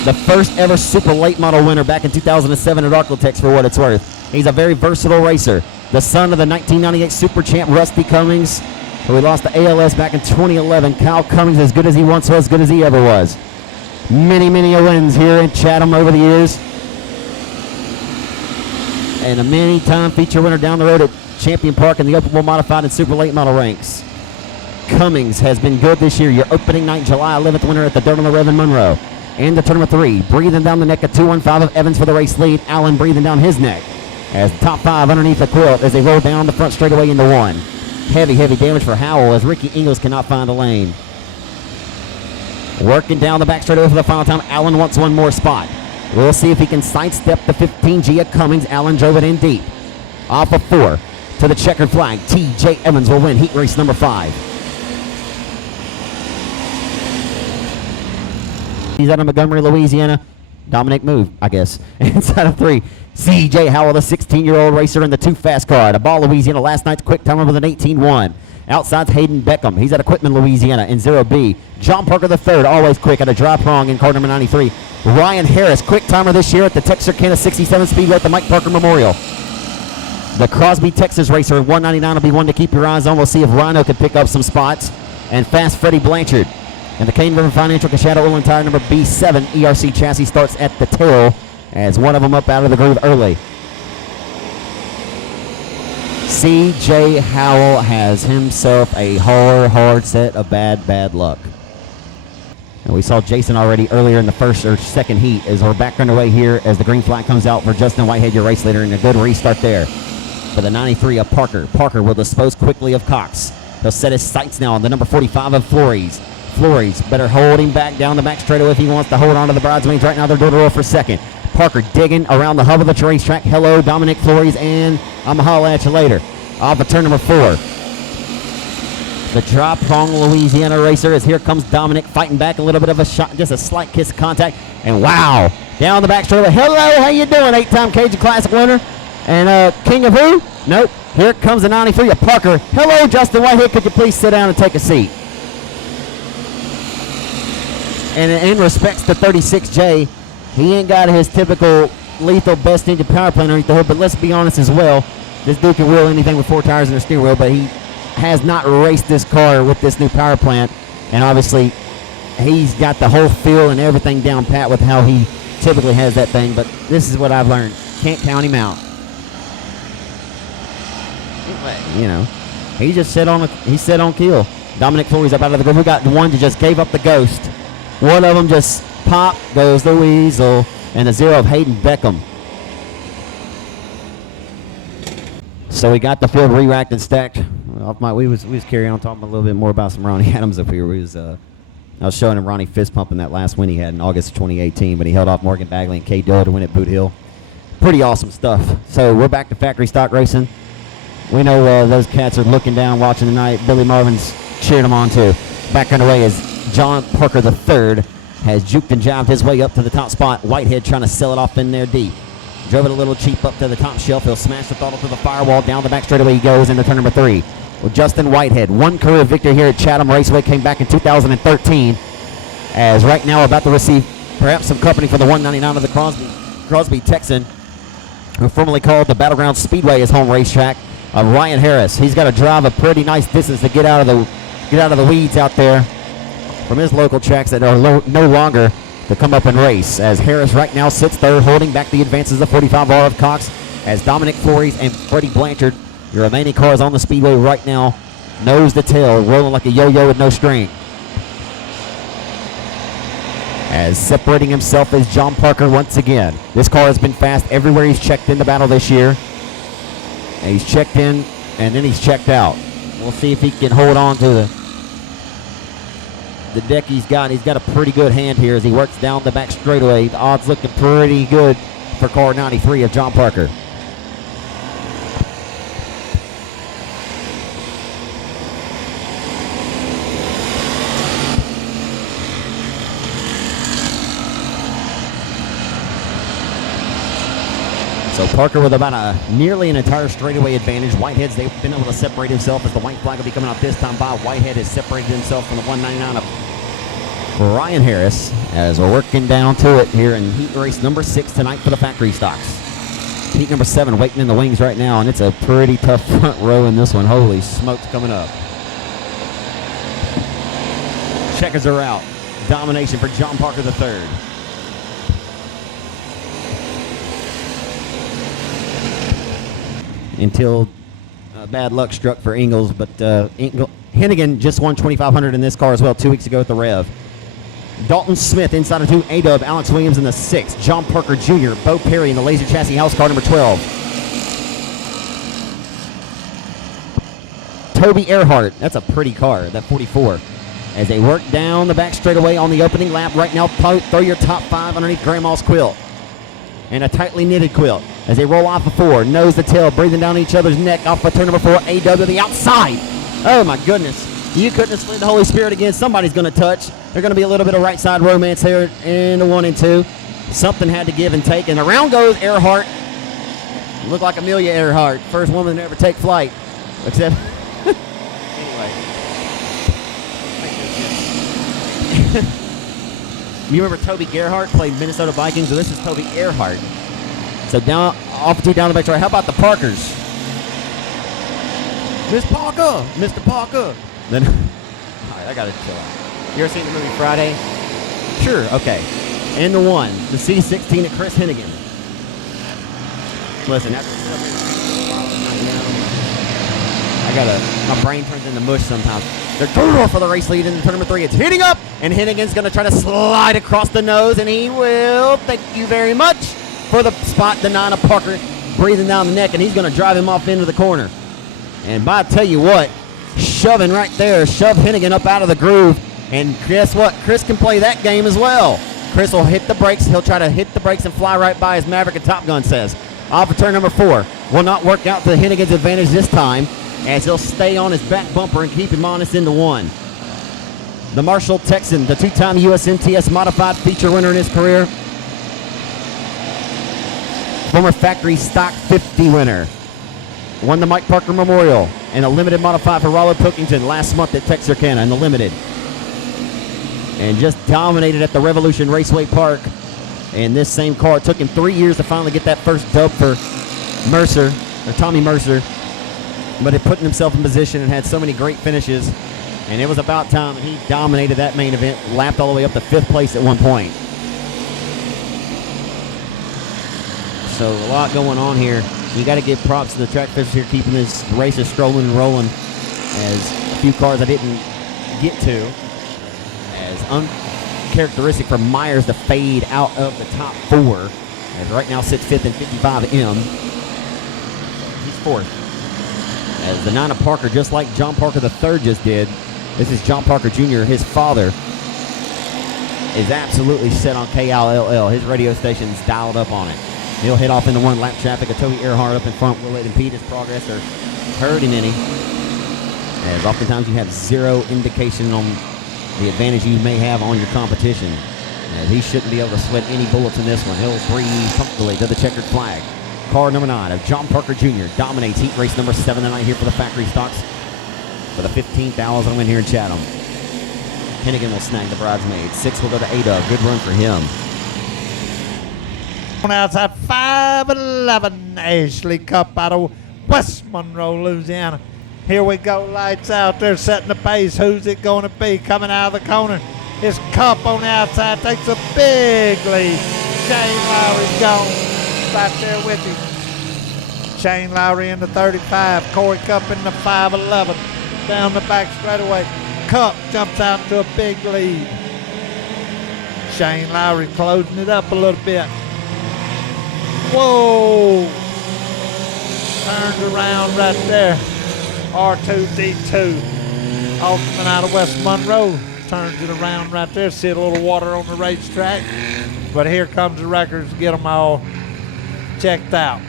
the first ever super late model winner back in 2007 at Arklatex for what it's worth. He's a very versatile racer. The son of the 1998 super champ Rusty Cummings, who we lost to ALS back in 2011. Kyle Cummings, as good as he once was, as good as he ever was. Many wins here in Chatham over the years. And a many-time feature winner down the road at Champion Park in the Open Wheel Modified and Super Late Model ranks. Cummings has been good this year. Your opening night, July 11th winner at the Dirt on the Rev in Monroe. And the turn number 3, breathing down the neck of 215 of Evans for the race lead. Allen breathing down his neck as the top 5 underneath the quilt as they roll down the front straightaway into 1. Heavy damage for Howell as Ricky Ingles cannot find a lane. Working down the back straightaway for the final time. Allen wants one more spot. We'll see if he can sidestep the 15G of Cummings. Allen drove it in deep. Off of 4 to the checkered flag. TJ Evans will win heat race number 5. He's out of Montgomery, Louisiana. Dominic move, I guess. Inside of 3, CJ Howell, the 16-year-old racer in the 2 fast car. The Ball, Louisiana, last night's quick timer with an 18-1. Outside's Hayden Beckham. He's at Equipment, Louisiana in 0B. John Parker III, always quick at a dry prong in car number 93. Ryan Harris, quick timer this year at the Texarkana 67 Speedway at the Mike Parker Memorial. The Crosby, Texas racer in 199 will be one to keep your eyes on. We'll see if Rhino can pick up some spots. And Fast Freddie Blanchard. And the Cane River Financial Cashado Oil and Tire number B7 ERC chassis starts at the tail as one of them up out of the groove early. C.J. Howell has himself a hard set of bad luck. And we saw Jason already earlier in the first or second heat as we're back underway here as the green flag comes out for Justin Whitehead, your race leader, and a good restart there for the 93 of Parker. Parker will dispose quickly of Cox. He'll set his sights now on the number 45 of Flores. Flores better hold him back down the back straightaway if he wants to hold on to the bridesmaids. Right now they're door to roll for second. Parker digging around the hub of the racetrack. Hello, Dominic Flores, and I'm going to holler at you later. Off of turn number 4. The dry prong Louisiana racer as here comes Dominic fighting back a little bit of a shot, just a slight kiss of contact. And wow, down the back straightaway. Hello, how you doing? 8-time Cajun Classic winner. And king of who? Nope. Here comes the 93 of Parker. Hello, Justin Whitehead. Could you please sit down and take a seat? And in respects to 36J, he ain't got his typical lethal best engine power plant underneath the hood, but let's be honest as well. This dude can wheel anything with 4 tires and a steering wheel, but he has not raced this car with this new power plant. And obviously, he's got the whole feel and everything down pat with how he typically has that thing. But this is what I've learned. Can't count him out. You know, he just set on kill. Dominic Flory's up out of the group. We got one that just gave up the ghost. One of them just pop, goes the weasel, and the 0 of Hayden Beckham. So we got the field re-racked and stacked. We was carrying on talking a little bit more about some Ronnie Adams up here. I was showing him Ronnie fist pumping that last win he had in August of 2018, but he held off Morgan Bagley and K. Dillard to win at Boot Hill. Pretty awesome stuff. So we're back to factory stock racing. We know those cats are looking down, watching tonight. Billy Marvin's cheering them on too. Back underway is John Parker III has juked and jabbed his way up to the top spot. Whitehead trying to sell it off in there deep. Drove it a little cheap up to the top shelf. He'll smash the throttle to the firewall. Down the back straightaway he goes into turn number 3. Well, Justin Whitehead, one career victory here at Chatham Raceway, came back in 2013. As right now about to receive perhaps some company for the 199 of the Crosby Texan, who formerly called the Battleground Speedway his home racetrack. Ryan Harris, he's got to drive a pretty nice distance to get out of the weeds out there from his local tracks that are no longer to come up and race. As Harris right now sits third, holding back the advances of 45R of Cox, as Dominic Flores and Freddie Blanchard, your remaining cars on the speedway right now, nose to tail, rolling like a yo-yo with no string. As separating himself is John Parker once again. This car has been fast everywhere he's checked in the battle this year. And he's checked in, and then he's checked out. We'll see if he can hold on to the deck he's got. He's got a pretty good hand here as he works down the back straightaway. The odds looking pretty good for car 93 of John Parker. So Parker with about nearly an entire straightaway advantage. Whitehead's they've been able to separate himself as the white flag will be coming out this time by. Whitehead has separated himself from the 199 of Ryan Harris as we're working down to it here in heat race number 6 tonight for the factory stocks. Heat number 7 waiting in the wings right now, and it's a pretty tough front row in this one. Holy smokes coming up. Checkers are out. Domination for John Parker III. Until bad luck struck for Ingalls, but Hennigan just won 2,500 in this car as well 2 weeks ago at the Rev. Dalton Smith inside of 2, A-Dub, Alex Williams in the 6, John Parker Jr., Bo Perry in the Laser Chassis House car number 12. Toby Earhart, that's a pretty car, that 44. As they work down the back straightaway on the opening lap right now, throw your top 5 underneath Grandma's quilt. And a tightly knitted quilt. As they roll off of 4, nose to tail, breathing down each other's neck off of turn number 4, A-Dub to the outside. Oh my goodness. You couldn't have slid the Holy Spirit again. Somebody's going to touch. There's going to be a little bit of right side romance here in the 1 and 2. Something had to give and take. And around goes Earhart. Looked like Amelia Earhart. First woman to ever take flight. Except, anyway. You remember Toby Gerhart played Minnesota Vikings? Well, this is Toby Earhart. So down off to down the back right. How about the Parkers? Miss Parker, Mr. Parker. Then, all right, I gotta chill out. You ever seen the movie Friday? Sure. Okay. And the 1, the C16 at Chris Hennigan. Listen, my brain turns into mush sometimes. They're going for the race lead in turn number 3. It's hitting up, and Hennigan's going to try to slide across the nose, and he will. Thank you very much for the spot. The 9 of Parker breathing down the neck, and he's going to drive him off into the corner. And I tell you what, shoving right there, shove Hennigan up out of the groove, and guess what? Chris can play that game as well. Chris will hit the brakes. He'll try to hit the brakes and fly right by, as Maverick and Top Gun says. Off of turn number 4. Will not work out to Hennigan's advantage this time, as he'll stay on his back bumper and keep him honest into 1. The Marshall Texan, the 2-time USMTS Modified feature winner in his career. Former Factory Stock 50 winner. won the Mike Parker Memorial and a limited modified for Rollo Pilkington last month at Texarkana in the limited. And just dominated at the Revolution Raceway Park. And this same car, it took him 3 years to finally get that first dub for Mercer, or Tommy Mercer. But it put himself in position and had so many great finishes. And it was about time, and he dominated that main event, lapped all the way up to 5th place at one point. So a lot going on here. You got to give props to the track officials here, keeping this races strolling and rolling. As a few cars I didn't get to, as uncharacteristic for Myers to fade out of the top 4. As right now sits 5th in 55M. He's 4th. As the 9 of Parker, just like John Parker III just did. This is John Parker Jr., his father, is absolutely set on KLLL. His radio station's dialed up on it. He'll head off into one lap traffic. A Toby Earhart up in front will it impede his progress or hurt him any. As oftentimes you have zero indication on the advantage you may have on your competition. As he shouldn't be able to sweat any bullets in this one. He'll breathe comfortably to the checkered flag. Car number 9 of John Parker Jr. dominates heat race number 7 tonight here for the Factory Stocks for the $15,000 win here in Chatham. Hennigan will snag the bridesmaid. 6 will go to Ada. Good run for him. On outside 511 Ashley Cup out of West Monroe, Louisiana. Here we go, lights out there, setting the pace. Who's it going to be coming out of the corner? It's Cup on the outside, takes a big lead. Shane Lowry's gone right there with him. Shane Lowry in the 35, Corey Cup in the 511. Down the back straightaway, Cup jumps out to a big lead. Shane Lowry closing it up a little bit. Whoa! Turns around right there. R2D2. Ultimate out of West Monroe. Turns it around right there. See a little water on the racetrack. But here comes the records to get them all checked out.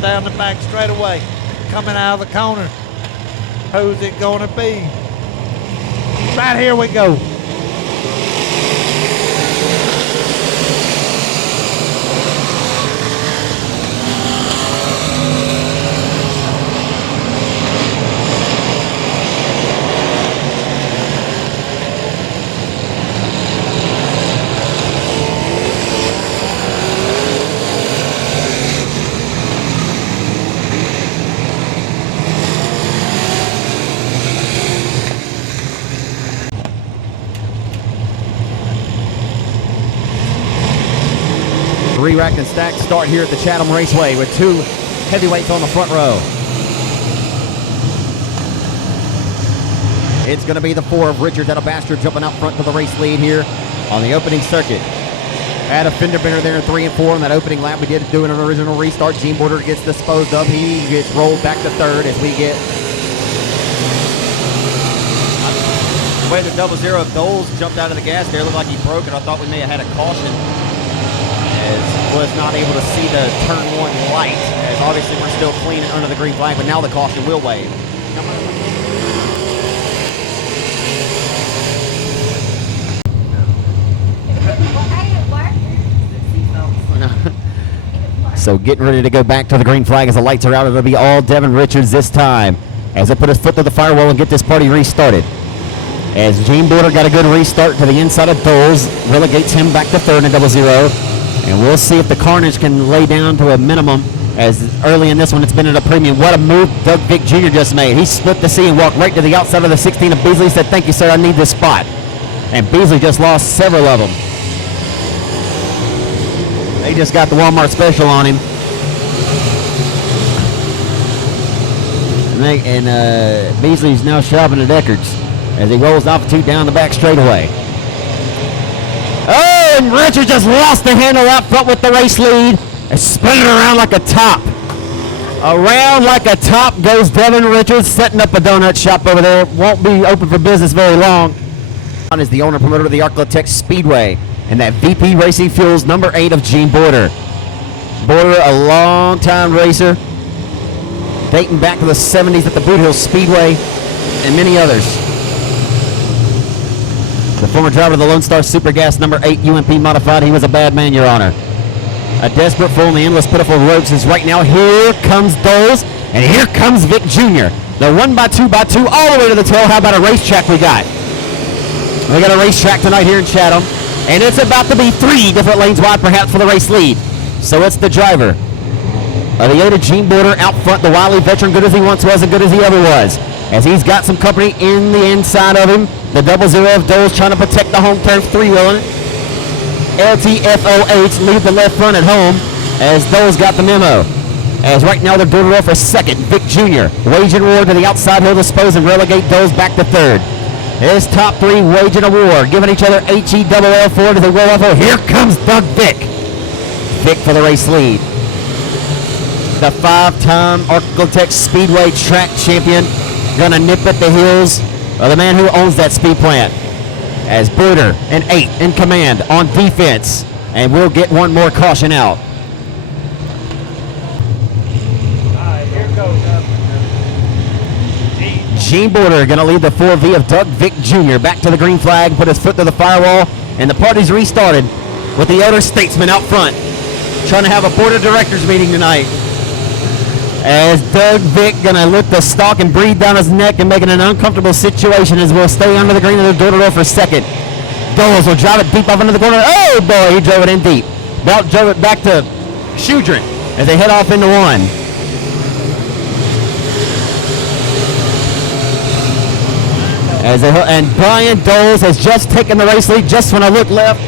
Down the back straightaway, coming out of the corner. Who's it going to be? Right here we go. Re-rack and stack start here at the Chatham Raceway with two heavyweights on the front row. It's going to be the 4 of Richards out of Bastard jumping out front to the race lead here on the opening circuit. Had a fender bender there in 3 and 4 on that opening lap. We did do an original restart. Gene Border gets disposed of. He gets rolled back to 3rd as we get the way the 00 of Doles jumped out of the gas there. Looked like he broke it. I thought we may have had a caution. Was not able to see the turn 1 light, as obviously we're still clean and under the green flag, but now the caution will wave. So getting ready to go back to the green flag as the lights are out. It'll be all Devin Richards this time as they put his foot to the firewall and get this party restarted. As Gene Border got a good restart to the inside of Doles, relegates him back to 3rd in 00. And we'll see if the carnage can lay down to a minimum, as early in this one it's been at a premium. What a move Doug Vick Jr. just made. He split the C and walked right to the outside of the 16 of Beasley. Said, "Thank you, sir, I need this spot." And Beasley just lost several of them. They just got the Walmart special on him. And Beasley's now shopping at Eckerd's as he rolls off 2 down the back straightaway. Oh, and Richards just lost the handle out front with the race lead and spinning around like a top. Around like a top goes Devin Richards, setting up a donut shop over there. Won't be open for business very long. Is the owner promoter of the Arclitect Speedway and that VP Racing Fuels number 8 of Gene Border. Border, a long-time racer, dating back to the 70s at the Boot Hill Speedway and many others. The former driver of the Lone Star Super Gas number 8 UMP modified. He was a bad man, Your Honor. A desperate fool in the endless pitiful ropes is right now. Here comes Doles, and here comes Vick Jr. They're 1x2x2 all the way to the tail. How about a racetrack we got? We got a racetrack tonight here in Chatham, and it's about to be 3 different lanes wide perhaps for the race lead. So it's the driver of the 8 of Gene Border out front, the wily veteran, good as he once was and good as he ever was. As he's got some company in the inside of him. The 00 of Doles trying to protect the home turf, 3-wheeling it. LTFOH leave the left front at home as Doles got the memo. As right now they're doing it for 2nd. Vick Jr. waging war to the outside. He'll dispose and relegate Doles back to 3rd. His top 3 waging a war, giving each other HELL forward as they roll off. Oh, here comes Doug Vick. Vick for the race lead. The 5-time Arclitect Speedway track champion gonna nip at the heels of the man who owns that speed plant. As Border and 8 in command on defense, and we'll get one more caution out. Here goes Gene Border gonna lead the 4V of Doug Vick Jr. back to the green flag, put his foot to the firewall, and the party's restarted with the elder statesman out front, trying to have a board of directors meeting tonight. As Doug Vick gonna lift the stalk and breathe down his neck and make it an uncomfortable situation as we'll stay under the green of the door for 2nd. Doles will drive it deep off into the corner. Oh boy, he drove it in deep. Belt drove it back to Shudrin as they head off into 1. And Brian Doles has just taken the race lead. Just when I looked left,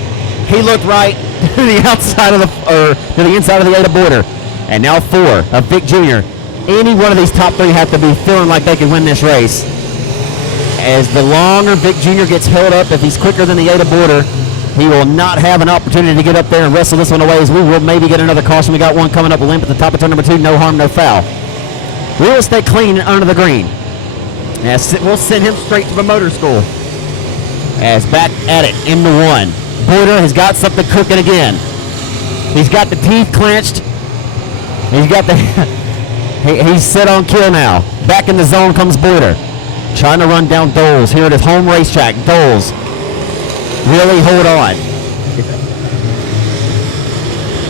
he looked right to the outside of to the inside of the 8 of Border. And now 4 of Vick Jr. Any one of these top 3 have to be feeling like they can win this race. As the longer Vick Jr. gets held up, if he's quicker than the 8 of Border, he will not have an opportunity to get up there and wrestle this one away, as we will maybe get another caution. We got one coming up limp at the top of turn number 2. No harm, no foul. We will stay clean and under the green. As we'll send him straight to the motor school. As back at it in the 1. Border has got something cooking again. He's got the teeth clenched. He's got the He's set on kill now. Back in the zone comes Boyder. Trying to run down Doles here at his home racetrack. Doles really hold on.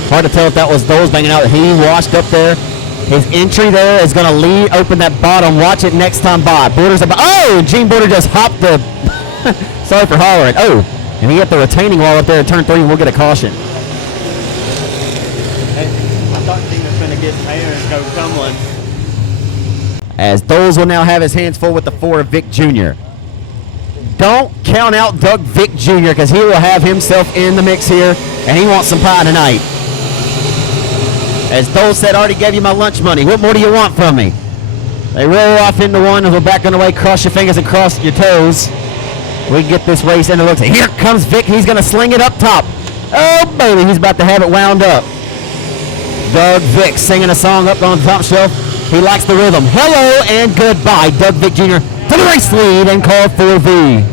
Hard to tell if that was Doles banging out. He washed up there. His entry there is going to lead, open that bottom. Watch it next time by. Boyder's about. Oh, Gene Boyder just hopped the. Sorry for hollering. Oh, and he hit the retaining wall up there in turn 3, and we'll get a caution. I thought he was going to get there and go tumbling. As Doles will now have his hands full with the 4 of Vic Jr. Don't count out Doug Vic Jr. because he will have himself in the mix here, and he wants some pie tonight. As Doles said, I already gave you my lunch money. What more do you want from me? They roll off into one as we're back on the way. Cross your fingers and cross your toes. We get this race into looks. Here comes Vic. He's going to sling it up top. Oh, baby. He's about to have it wound up. Doug Vic singing a song up on the top shelf. He likes the rhythm. Hello and goodbye, Doug Vic Jr. to the race lead and call for V.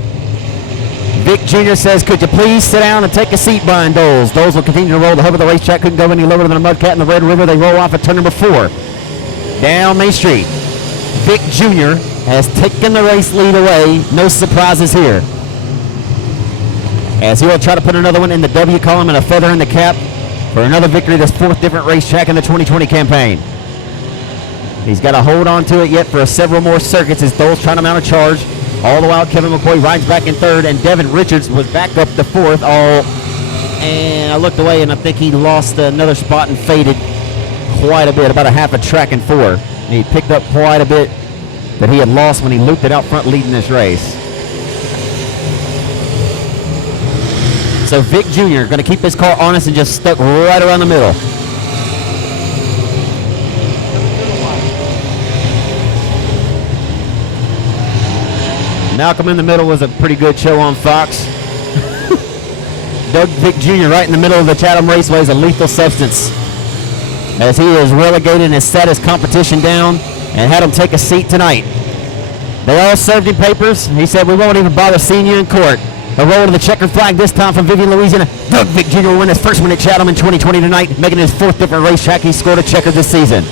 Vic Jr. says, could you please sit down and take a seat, Brian Doles. Doles will continue to roll. The hub of the racetrack couldn't go any lower than a Mudcat in the Red River. They roll off at turn number 4. Down Main Street. Vic Jr. has taken the race lead away. No surprises here. As he will try to put another one in the W column and a feather in the cap for another victory, this 4th different racetrack in the 2020 campaign. He's got to hold on to it yet for several more circuits as Doles trying to mount a charge. All the while, Kevin McCoy rides back in 3rd, and Devin Richards was back up to 4th. And I looked away, and I think he lost another spot and faded quite a bit, about a half a track in 4. And he picked up quite a bit that he had lost when he looped it out front leading this race. So Vic Jr. going to keep his car honest and just stuck right around the middle. Malcolm in the middle was a pretty good show on Fox. Doug Vic Jr. right in the middle of the Chatham Raceway is a lethal substance, as he is relegated and has set his competition down and had him take a seat tonight. They all served him papers. He said, we won't even bother seeing you in court. A roll to the checkered flag this time from Vivian, Louisiana. Doug Vic Jr. will win his first win at Chatham in 2020 tonight, making his 4th different racetrack. He scored a checker this season.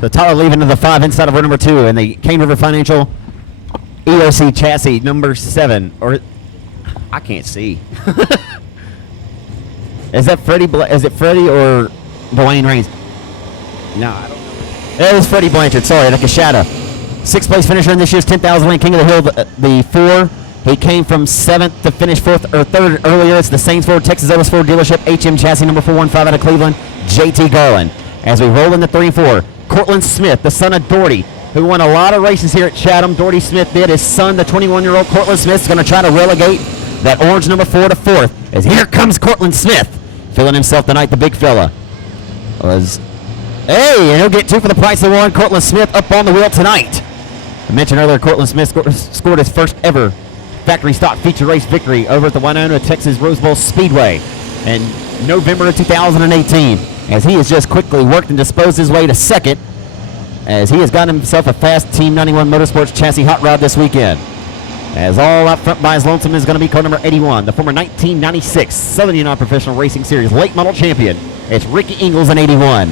The Tyler leaving to the 5 inside of row number 2, and the Cane River Financial EOC chassis number 7. Or I can't see. Is that Freddie? Is it Freddie or Dwayne Raines? No, I don't know. It was Freddie Blanchard. Sorry, like a shadow. 6th place finisher in this year's 10,000 lane King of the Hill. The 4. He came from 7th to finish 4th or 3rd earlier. It's the Saints Ford Texas Ellis Ford dealership HM chassis number 415 out of Cleveland. JT Garland. As we roll into 3 and 4. Cortland Smith, the son of Doherty, who won a lot of races here at Chatham. Doherty Smith did. His son, the 21-year-old Cortland Smith, is going to try to relegate that orange number 4 to 4th. As here comes Cortland Smith, feeling himself tonight, the big fella. Hey, and he'll get 2 for the price of 1. Cortland Smith up on the wheel tonight. I mentioned earlier, Cortland Smith scored his first ever factory stock feature race victory over at the Winona, Texas Rose Bowl Speedway in November of 2018. As he has just quickly worked and disposed his way to 2nd, as he has gotten himself a fast Team 91 Motorsports chassis hot rod this weekend. As all out front by his lonesome is going to be car number 81, the former 1996 Southern United Professional Racing Series late model champion. It's Ricky Ingles in 81.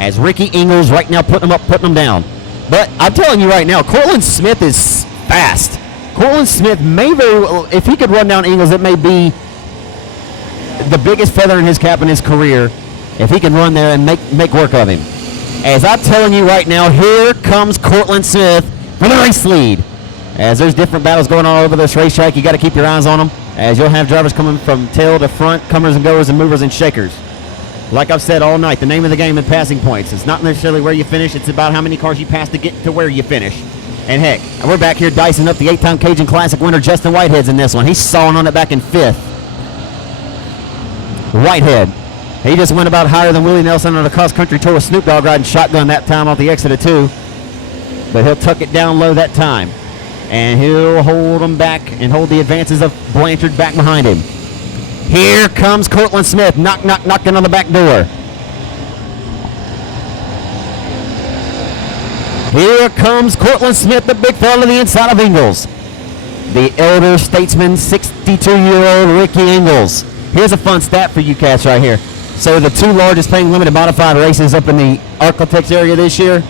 As Ricky Ingles right now putting them down. But I'm telling you right now, Cortland Smith is fast. Cortland Smith may very well, if he could run down Ingles, it may be the biggest feather in his cap in his career if he can run there and make work of him. As I'm telling you right now, here comes Cortland Smith for the race lead. As there's different battles going on all over this racetrack, you got to keep your eyes on them, as you'll have drivers coming from tail to front, comers and goers and movers and shakers. Like I've said all night, the name of the game is passing points. It's not necessarily where you finish, it's about how many cars you pass to get to where you finish. And heck, we're back here dicing up the 8-time Cajun Classic winner, Justin Whitehead's in this one. He's sawing on it back in 5th. Whitehead, he just went about higher than Willie Nelson on a cross-country tour with Snoop Dogg riding shotgun that time off the exit of 2. But he'll tuck it down low that time. And he'll hold them back and hold the advances of Blanchard back behind him. Here comes Cortland Smith, knocking on the back door. Here comes Cortland Smith, the big fella to the inside of Ingalls. The elder statesman, 62-year-old Ricky Ingalls. Here's a fun stat for you cats right here. So the two largest paying limited modified races up in the Architects area this year.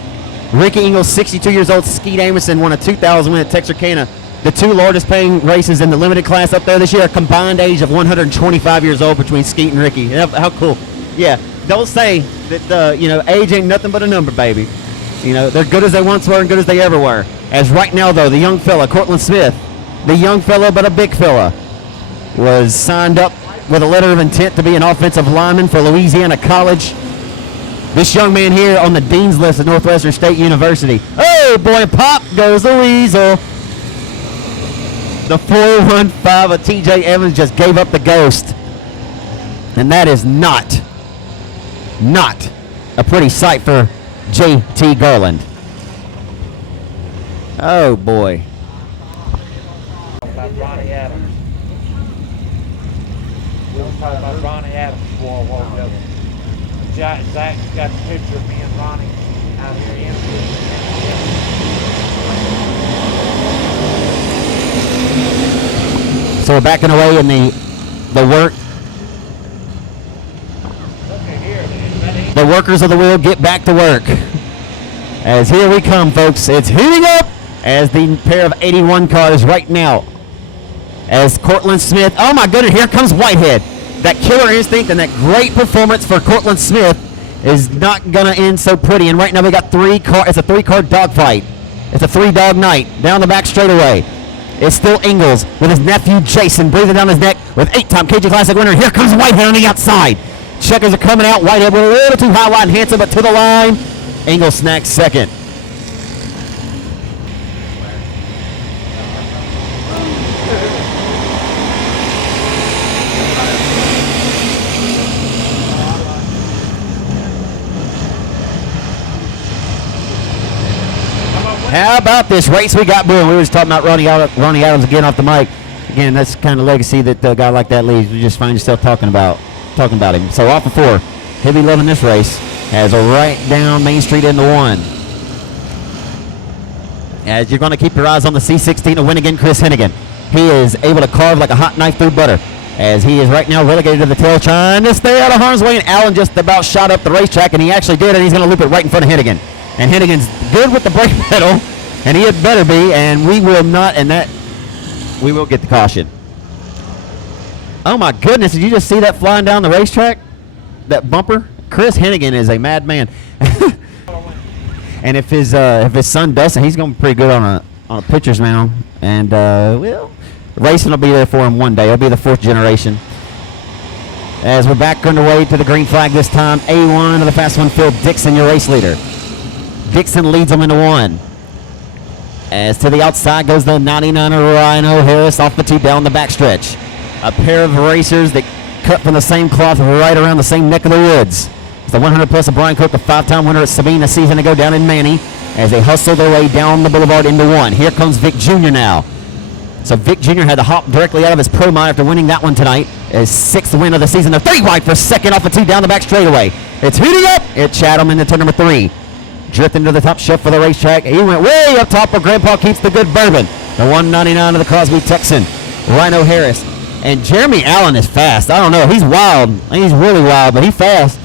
Ricky Ingalls, 62 years old. Skeet Amerson won a 2000 win at Texarkana. The two largest paying races in the limited class up there this year, a combined age of 125 years old between Skeet and Ricky. How cool. Yeah, don't say that, age ain't nothing but a number, baby. They're good as they once were and good as they ever were. As right now, though, the young fella, Cortland Smith, the young fella but a big fella, was signed up with a letter of intent to be an offensive lineman for Louisiana College. This young man here on the dean's list at Northwestern State University. Oh, boy, pop goes the weasel. The 415 of TJ Evans just gave up the ghost. And that is not a pretty sight for J.T. Garland. Oh, boy. About Ronnie Adams. We were talking about Ronnie Adams before a while ago. Zach's got the picture of me and Ronnie out here in. So we're backing away in the work. Look at here. The workers of the wheel get back to work. As here we come, folks. It's heating up as the pair of 81 cars right now. As Cortland Smith, oh my goodness, here comes Whitehead. That killer instinct and that great performance for Cortland Smith is not going to end so pretty. And right now we got it's a three-car dogfight. It's a three-dog night down the back straightaway. It's still Ingalls with his nephew Jason breathing down his neck with 8-time KJ Classic winner. Here comes Whitehead on the outside. Checkers are coming out. Whitehead with a little too high, wide, and handsome, but to the line. Ingalls snacks second. How about this race we got brewing? We were just talking about Ronnie Adams again off the mic. Again, that's the kind of legacy that a guy like that leaves. You just find yourself talking about him. So off the 4, he'll be loving this race as a right down Main Street into 1. As you're going to keep your eyes on the C16 to win again, Chris Hennigan. He is able to carve like a hot knife through butter as he is right now relegated to the tail, trying to stay out of harm's way. And Allen just about shot up the racetrack, and he actually did, and he's going to loop it right in front of Hennigan. And Hennigan's good with the brake pedal, and he had better be, and we will not, we will get the caution. Oh my goodness, did you just see that flying down the racetrack? That bumper? Chris Hennigan is a madman. And if his son Dustin, he's going to be pretty good on a pitcher's mound, and racing will be there for him one day. He'll be the 4th generation. As we're back underway to the green flag this time, A1 of the Fast One, Phil Dixon, your race leader. Dixon leads them into 1. As to the outside goes the 99er Rhino Harris off the 2 down the backstretch. A pair of racers that cut from the same cloth right around the same neck of the woods. It's the 100 plus of Brian Cook, a 5-time winner at Sabine a season ago down in Manny, as they hustle their way down the boulevard into 1. Here comes Vic Jr. now. So Vic Jr. had to hop directly out of his pro mod after winning that one tonight. His 6th win of the season. They're 3 wide for second off the 2 down the back straightaway. It's heating up at Chatham into turn number 3. Drifting to the top shelf for the racetrack. He went way up top, but Grandpa keeps the good bourbon. The 199 of the Crosby Texan, Rhino Harris. And Jeremy Allen is fast. I don't know. He's wild. He's really wild, but he's fast.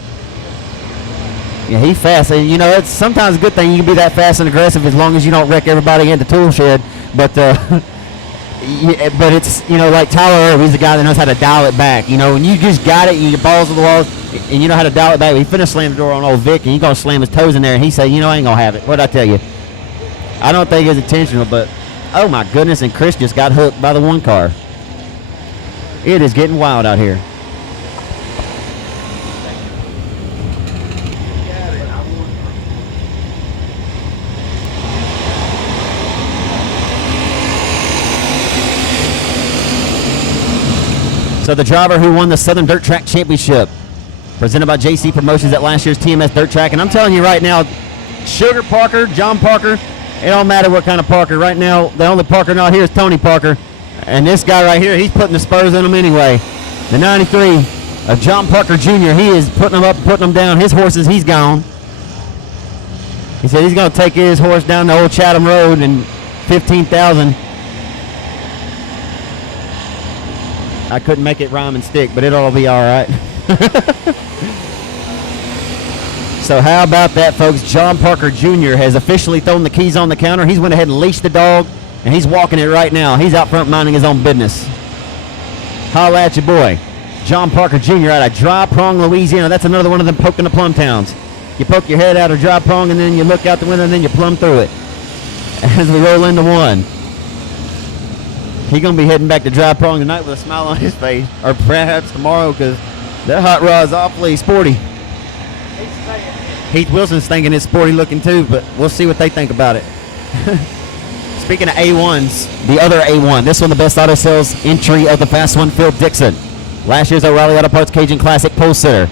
Yeah, he's fast. And, it's sometimes a good thing you can be that fast and aggressive as long as you don't wreck everybody in the tool shed. But it's, like Tyler Erb, he's the guy that knows how to dial it back. When you just got it, you balls to the walls, and you know how to dial it back. He finna slam the door on old Vic, and he's going to slam his toes in there, and he said, I ain't going to have it. What'd I tell you? I don't think it's intentional, but, oh, my goodness, and Chris just got hooked by the 1 car. It is getting wild out here. So the driver who won the Southern Dirt Track Championship, presented by JC Promotions at last year's TMS Dirt Track. And I'm telling you right now, Sugar Parker, John Parker, it don't matter what kind of Parker. Right now, the only Parker not here is Tony Parker. And this guy right here, he's putting the spurs in him anyway. The 93 of John Parker Jr., he is putting them up, putting them down. His horses, he's gone. He said he's going to take his horse down the old Chatham Road and 15,000. I couldn't make it rhyme and stick, but it'll all be all right. So how about that, folks? John Parker Jr. has officially thrown the keys on the counter. He's went ahead and leashed the dog, and he's walking it right now. He's out front minding his own business. Holla at your boy. John Parker Jr. out of Dry Prong, Louisiana. That's another one of them poking the plum towns. You poke your head out of Dry Prong, and then you look out the window, and then you plumb through it. As we roll into one. He's going to be heading back to Dry Prong tonight with a smile on his face, or perhaps tomorrow, because that hot rod's awfully sporty. Heath Wilson's thinking it's sporty looking too, but we'll see what they think about it. Speaking of A1s, the other A1, this one the best auto sales entry of the Fast One, Phil Dixon. Last year's O'Reilly Auto Parts Cajun Classic pole sitter.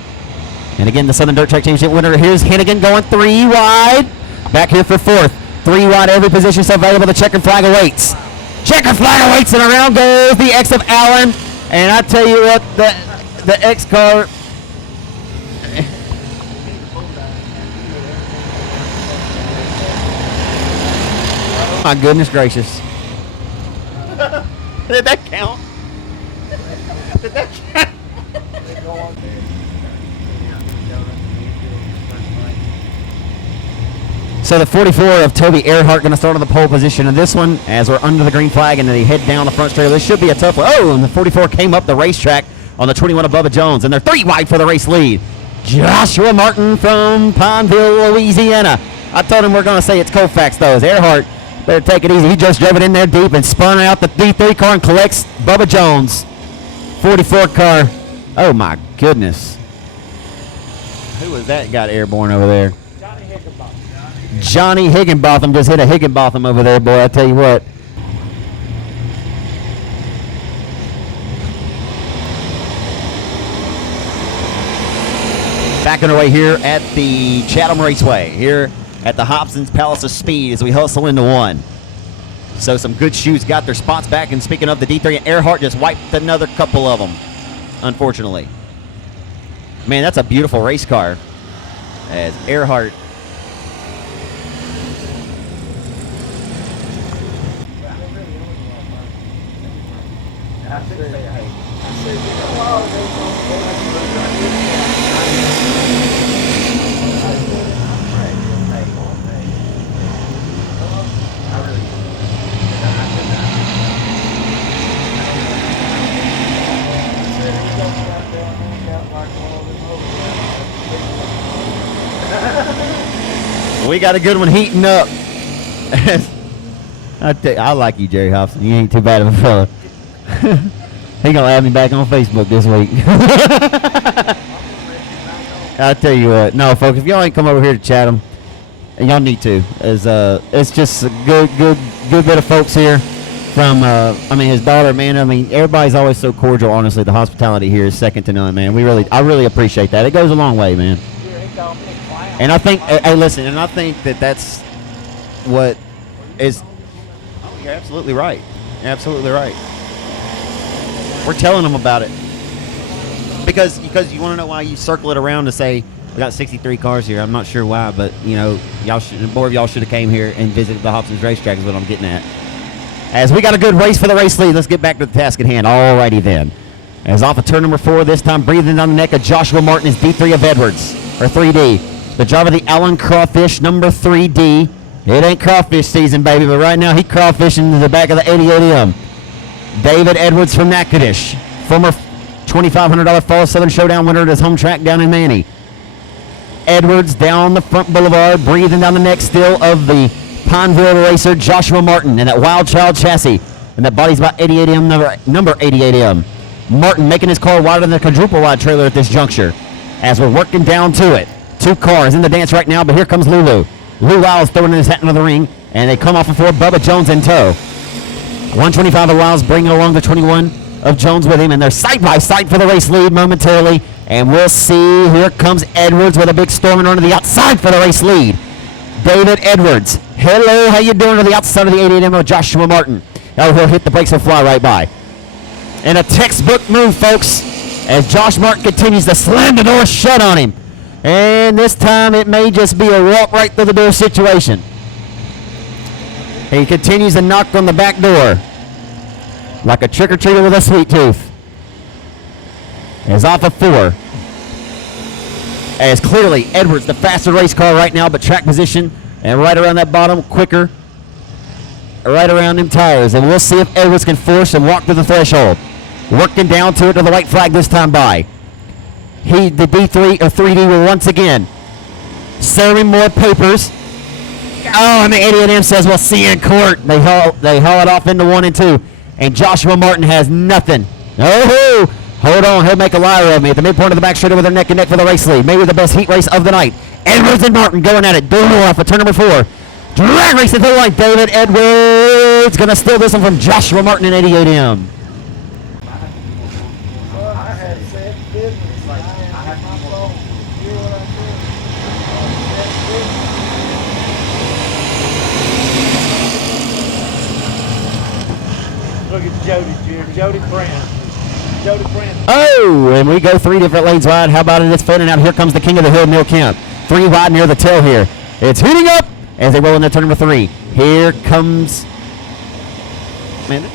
And again, the Southern Dirt Track Championship winner. Here's Hennigan going 3 wide. Back here for 4th. 3 wide, every position so available. The checkered flag awaits. Checkered flag awaits, and around goes the X of Allen. And I tell you what, the X car. My goodness gracious. Did that count? Did that count? So the 44 of Toby Earhart going to start on the pole position in this one as we're under the green flag, and then they head down the front straight. This should be a tough one. Oh, and the 44 came up the racetrack on the 21 of Bubba Jones, and they're 3 wide for the race lead. Joshua Martin from Pineville, Louisiana. I told him we're going to say it's Koufax, though. Earhart better take it easy. He just drove it in there deep and spun out the D3 car and collects Bubba Jones. 44 car. Oh, my goodness. Who was that got airborne over there? Johnny Higginbotham just hit a Higginbotham over there, boy. I tell you what. Back underway here at the Chatham Raceway, here at the Hobson's Palace of Speed as we hustle into one. So some good shoes got their spots back. And speaking of the D3, Earhart just wiped another couple of them, unfortunately. Man, that's a beautiful race car. As Earhart. We got a good one heating up. I like you, Jerry Hobson. You ain't too bad of a fella. He gonna add me back on Facebook this week. I tell you what, no, folks, if y'all ain't come over here to Chatham, and y'all need to, it's just a good bit of folks here. From his daughter, man. I mean, everybody's always so cordial. Honestly, the hospitality here is second to none, man. I really appreciate that. It goes a long way, man. And I think, hey, listen, and I think that's what is. Oh, you're absolutely right. You're absolutely right. We're telling them about it because you want to know why you circle it around to say we got 63 cars here. I'm not sure why, but more of y'all should have came here and visited the Hobson's racetrack is what I'm getting at. As we got a good race for the race lead, let's get back to the task at hand. Alrighty then. As off of turn number 4, this time breathing down the neck of Joshua Martin is D3 of Edwards, or 3D. The driver of the Allen Crawfish, number 3D. It ain't crawfish season, baby, but right now he crawfishing to the back of the 88M. David Edwards from Natchitoches, former $2,500 Fall Southern Showdown winner at his home track down in Manny. Edwards down the front boulevard, breathing down the neck still of the Pineville racer Joshua Martin in that Wild Child chassis, and that body's about 88M, number 88M. Martin making his car wider than the quadruple wide trailer at this juncture. As we're working down to it, 2 cars in the dance right now, but here comes Lulu. Lou Lyles throwing his hat into the ring, and they come off before Bubba Jones in tow. 125 of Lyles bringing along the 21 of Jones with him, and they're side by side for the race lead momentarily. And we'll see, here comes Edwards with a big storming run to the outside for the race lead. David Edwards, hello, how you doing to the outside of the 88M of Joshua Martin? Oh, he'll hit the brakes and fly right by. And a textbook move, folks, as Josh Martin continues to slam the door shut on him. And this time it may just be a walk right through the door situation. He continues to knock on the back door like a trick-or-treater with a sweet tooth. Is off of 4. As clearly Edwards the faster race car right now, but track position and right around that bottom quicker. Right around them tires. And we'll see if Edwards can force and walk through the threshold. Working down to it to the white flag this time by. The D3 or 3D will once again serving more papers. Oh, and the idiot M says we'll see you in court. They haul it off into 1 and 2. And Joshua Martin has nothing. Oh, hold on. He'll make a liar of me at the midpoint of the back straight with their neck and neck for the race lead. Maybe the best heat race of the night. Edwards and Martin going at it. Door off for turn number 4. Drag race to the line. David Edwards going to steal this one from Joshua Martin in 88M. Look at Jody here. Jody Brand. Oh, and we go 3 different lanes wide. How about it? It's fanning out. Here comes the king of the hill, Neil Kemp. 3 wide near the tail here. It's heating up as they roll into turn number 3. Here comes... Man.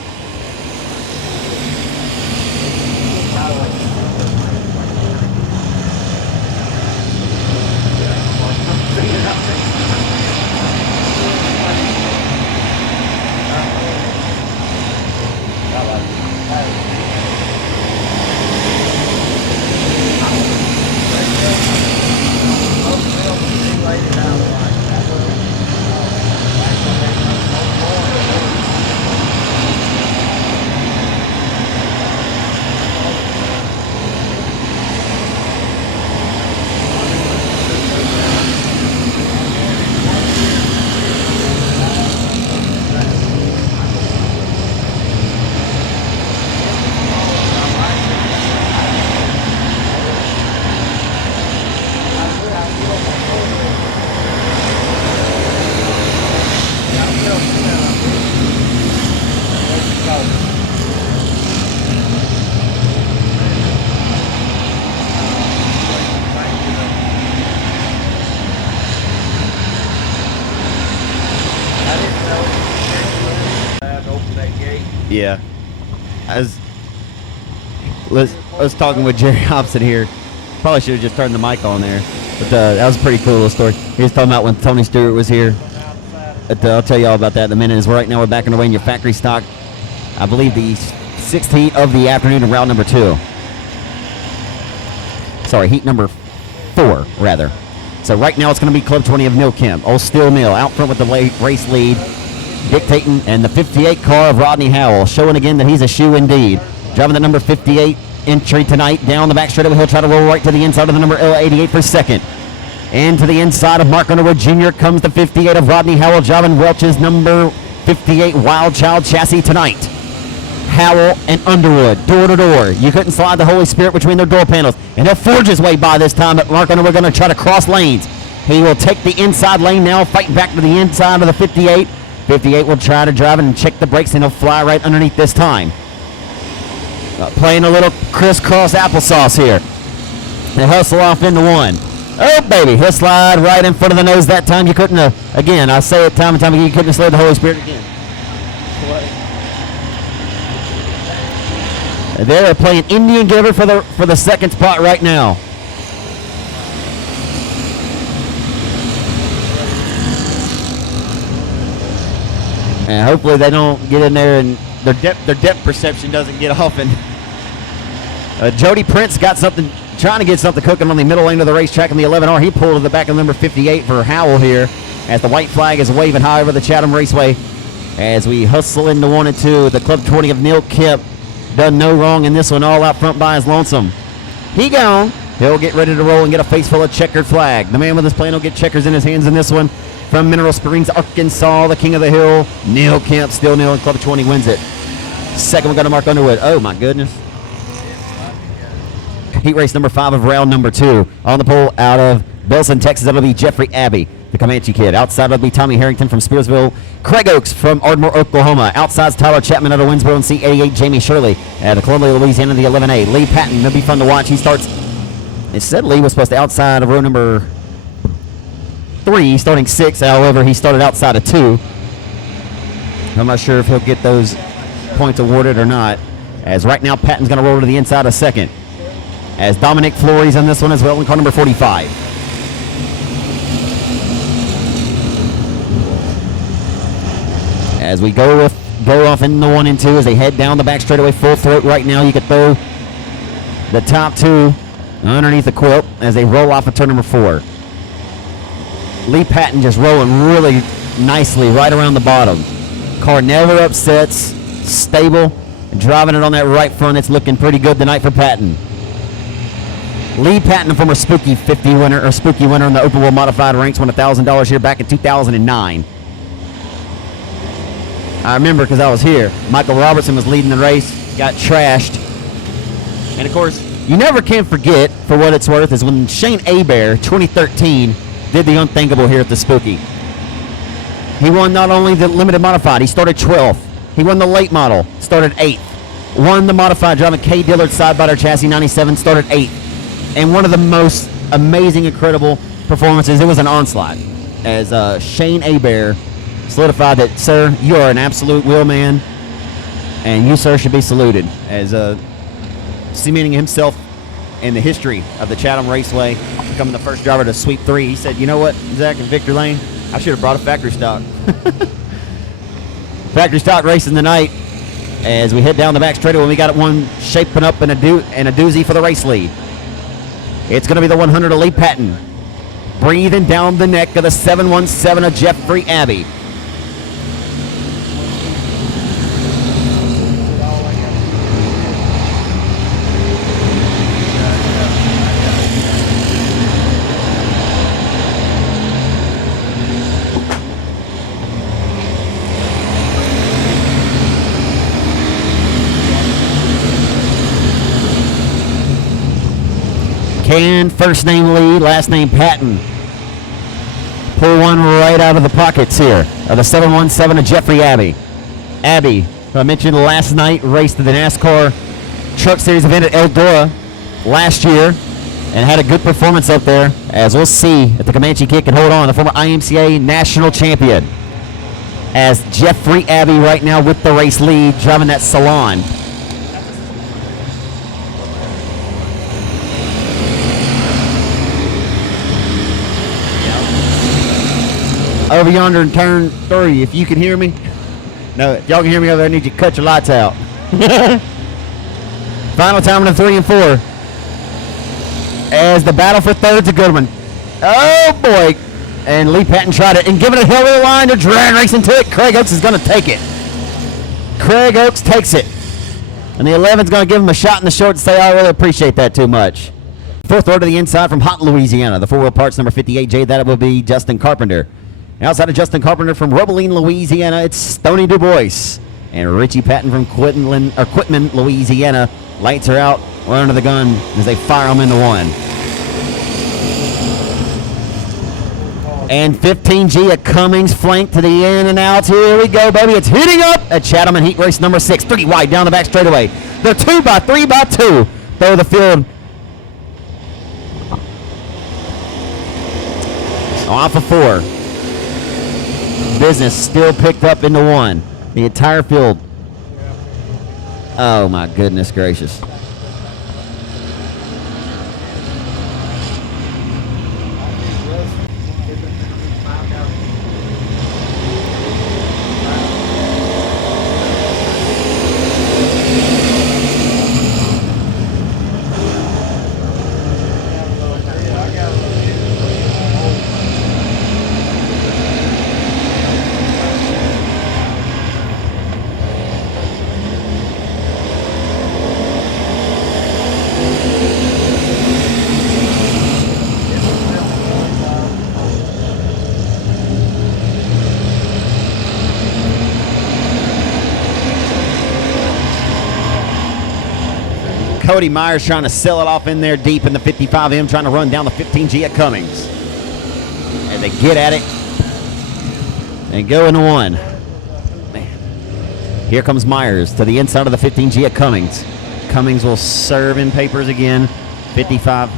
Yeah. I was talking with Jerry Hobson here. Probably should have just turned the mic on there. But that was a pretty cool little story. He was talking about when Tony Stewart was here. I'll tell you all about that in a minute. As right now we're back underway in your factory stock. I believe the 6th heat of the afternoon in round number 2. Sorry, heat number 4, rather. So right now it's going to be Club 20 of Neil Kemp. Old Steel Mill out front with the race lead. Dictating, and the 58 car of Rodney Howell, showing again that he's a shoe indeed. Driving the number 58 entry tonight, down the back straight. He'll try to roll right to the inside of the number L88 for second. And to the inside of Mark Underwood Jr. comes the 58 of Rodney Howell, driving Welch's number 58 Wild Child chassis tonight. Howell and Underwood, door to door. You couldn't slide the Holy Spirit between their door panels. And he'll forge his way by this time, but Mark Underwood going to try to cross lanes. He will take the inside lane now, fighting back to the inside of the 58. 58 will try to drive it and check the brakes, and he'll fly right underneath this time. Playing a little crisscross applesauce here. They hustle off into 1. Oh, baby, he'll slide right in front of the nose that time. You couldn't have, again, I say it time and time again, you couldn't have slid the Holy Spirit again. They're playing Indian Giver for the second spot right now. And hopefully they don't get in there and their depth perception doesn't get off. And Jody Prince got something, trying to get something cooking on the middle lane of the racetrack in the 11R. He pulled to the back of number 58 for Howell here as the white flag is waving high over the Chatham Raceway as we hustle into 1 and 2. The Club 20 of Neil Kemp done no wrong in this one, all out front by his lonesome. He gone. He'll get ready to roll and get a face full of checkered flag. The man with his plan will get checkers in his hands in this one. From Mineral Springs, Arkansas, the king of the hill, Neil Kemp, still Neil, and Club 20 wins it. Second, we're going to Mark Underwood. Oh, my goodness. Heat race number 5 of round number 2. On the pole out of Belson, Texas, that'll be Jeffrey Abbey, the Comanche kid. Outside, it'll be Tommy Harrington from Spearsville. Craig Oakes from Ardmore, Oklahoma. Outside's Tyler Chapman out of Winsboro and C88, Jamie Shirley out of Columbia, Louisiana, the 11A. Lee Patton, it'll be fun to watch. He starts It said Lee was supposed to outside of row number 3, starting 6. However, he started outside of 2. I'm not sure if he'll get those points awarded or not. As right now, Patton's going to roll to the inside of second. As Dominic Flory's on this one as well in car number 45. As we go off in the 1 and 2 as they head down the back straightaway full throat right now. You could throw the top 2 underneath the quilt as they roll off of turn number 4. Lee Patton just rolling really nicely right around the bottom. Car never upsets, stable, and driving it on that right front. It's looking pretty good tonight for Patton. Lee Patton, former Spooky winner in the Open Wheel Modified ranks, won $1,000 here back in 2009. I remember because I was here. Michael Robertson was leading the race, got trashed. And of course, you never can forget, for what it's worth, is when Shane Hebert, 2013, did the unthinkable here at the Spooky. He won not only the limited modified, he started 12th. He won the late model, started 8th. Won the modified, driving K. Dillard side-by-side chassis 97, started 8th. And one of the most amazing, incredible performances, it was an onslaught, as Shane Hebert solidified that, sir, you are an absolute wheelman, and you, sir, should be saluted, as cementing himself in the history of the Chatham Raceway, becoming the first driver to sweep 3. He said, you know what, Zach and Victor Lane, I should have brought a factory stock. Factory stock racing tonight as we head down the back straightaway. We got one shaping up in a doozy for the race lead. It's going to be the 100 of Lee Patton, breathing down the neck of the 717 of Jeffrey Abbey. Can first name Lee, last name Patton. Pull one right out of the pockets here of the 717 of Jeffrey Abbey. Abbey, who I mentioned last night, raced the NASCAR Truck Series event at Eldora last year and had a good performance up there, as we'll see if the Comanche Kid can hold on. The former IMCA national champion, as Jeffrey Abbey right now with the race lead, driving that Salon. Over yonder in turn 3, if you can hear me. No, if y'all can hear me over there, I need you to cut your lights out. Final time in the 3 and 4. As the battle for third's a good one. Oh boy. And Lee Patton tried it and giving it a hell of a line to drag racing to it. Craig Oaks is going to take it. Craig Oaks takes it. And the 11's going to give him a shot in the short and say, I really appreciate that too much. Fourth row to the inside from Hot, Louisiana. The 4-wheel parts number 58J. That will be Justin Carpenter. Outside of Justin Carpenter from Robeline, Louisiana, it's Stoney DuBois. And Richie Patton from Quitman, Louisiana. Lights are out. We're under the gun as they fire them into 1. And 15G at Cummings, flank to the in and out. Here we go, baby. It's heating up at Chatham and heat race number 6. 3 wide down the back straightaway. They're 2 by 3 by 2. Throw the field off of 4. Business still picked up into 1. The entire field. Oh my goodness gracious. Cody Myers trying to sell it off in there deep in the 55M, trying to run down the 15G at Cummings. As they get at it and go into 1. Man. Here comes Myers to the inside of the 15G at Cummings. Cummings will serve in papers again. 55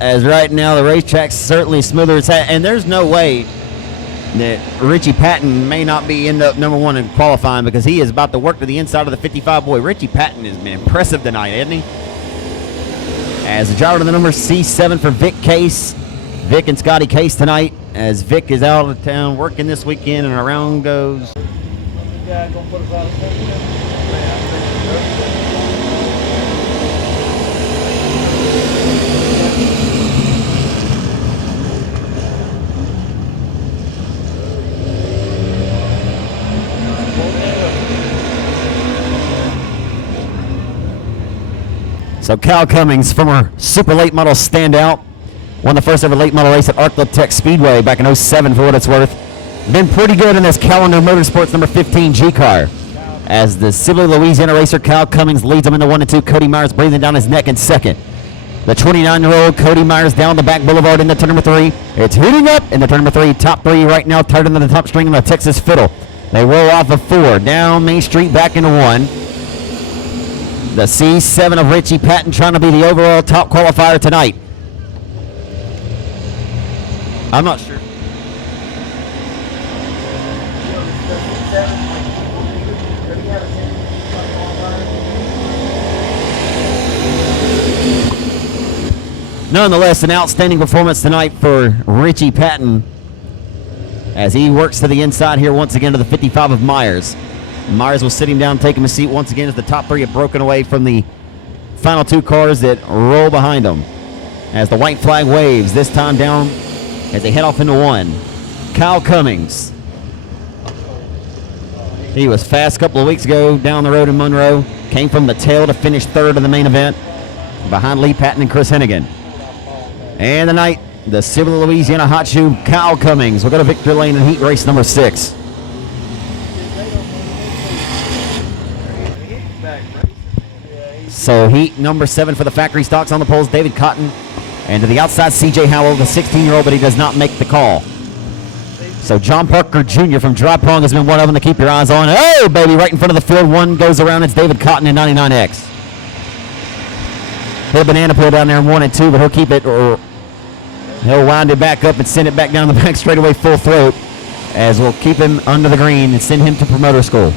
as right now the racetrack's certainly smoother. And there's no way that Richie Patton may not be end up number one in qualifying, because he is about to work to the inside of the 55. Boy, Richie Patton has been impressive tonight, hasn't he? As the driver to the number C7 for Vic Case. Vic and Scotty Case tonight, as Vic is out of town working this weekend, and around goes. So Cal Cummings, former super late model standout, won the first ever late model race at Arclitech Speedway back in '07 for what it's worth. Been pretty good in this Calendar Motorsports number 15 G car. As the Sibley, Louisiana racer Cal Cummings leads him into 1 and 2. Cody Myers breathing down his neck in second. The 29-year-old Cody Myers down the back boulevard into turn number 3. It's heating up in the turn number 3. Top 3 right now, tighter than the top string on the Texas Fiddle. They roll off of 4, down Main Street, back into 1. The C7 of Richie Patton trying to be the overall top qualifier tonight. I'm not sure. Nonetheless, an outstanding performance tonight for Richie Patton as he works to the inside here once again to the 55 of Myers. Myers will sit him down, take him a seat once again as the top 3 have broken away from the final 2 cars that roll behind them. As the white flag waves, this time down as they head off into 1. Kyle Cummings. He was fast a couple of weeks ago down the road in Monroe. Came from the tail to finish 3rd in the main event behind Lee Patton and Chris Hennigan. And tonight, the Sibley, Louisiana hot shoe, Kyle Cummings will go to victory lane in heat race number 6. So heat number 7 for the Factory Stocks on the poles, David Cotton. And to the outside, C.J. Howell, the 16-year-old, but he does not make the call. So John Parker Jr. from Dry Prong has been one of them to keep your eyes on. Oh, baby, right in front of the field. One goes around. It's David Cotton in 99X. He'll banana peel down there in 1 and 2, but he'll keep it, or he'll wind it back up and send it back down the back straightaway full throat, as we'll keep him under the green and send him to promoter school.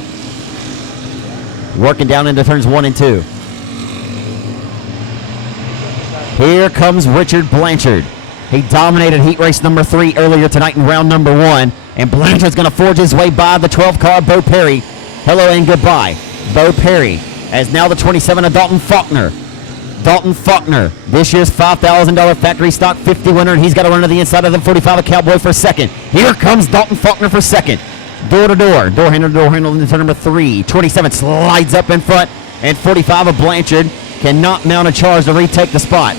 Working down into turns 1 and 2. Here comes Richard Blanchard. He dominated heat race number 3 earlier tonight in round number 1. And Blanchard's going to forge his way by the 12 car, Bo Perry. Hello and goodbye, Bo Perry. As now the 27 of Dalton Faulkner. Dalton Faulkner, this year's $5,000 Factory Stock 50 winner, and he's got to run to the inside of the 45 of Cowboy for second. Here comes Dalton Faulkner for second. Door to door handle into turn number 3. 27 slides up in front, and 45 of Blanchard cannot mount a charge to retake the spot.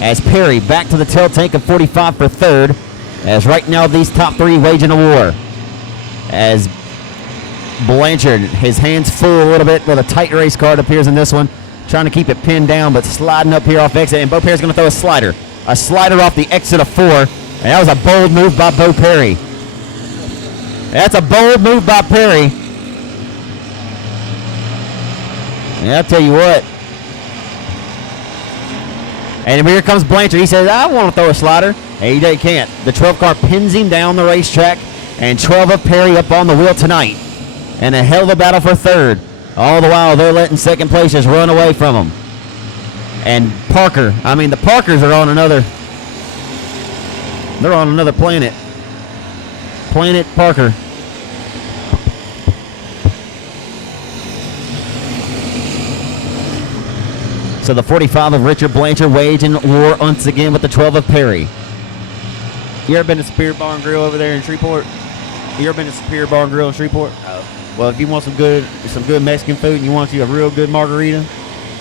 As Perry back to the tail tank of 45 for 3rd, as right now these top 3 waging a war. As Blanchard, his hands full a little bit with a tight race car, it appears in this one, trying to keep it pinned down, but sliding up here off exit, and Bo Perry's going to throw a slider off the exit of 4, and that was a bold move by Bo Perry. That's a bold move by Perry. And I'll tell you what. And here comes Blanchard. He says, I want to throw a slider. And he can't. The 12 car pins him down the racetrack, and 12 of Perry up on the wheel tonight. And a hell of a battle for 3rd. All the while, they're letting second place just run away from them. And Parker, the Parkers are on another planet. Planet Parker. So the 45 of Richard Blanchard waging war once again with the 12 of Perry. You ever been to Superior Bar and Grill over there in Shreveport? You ever been to Superior Bar and Grill in Shreveport? Oh. Well, if you want some good Mexican food and you want you a real good margarita,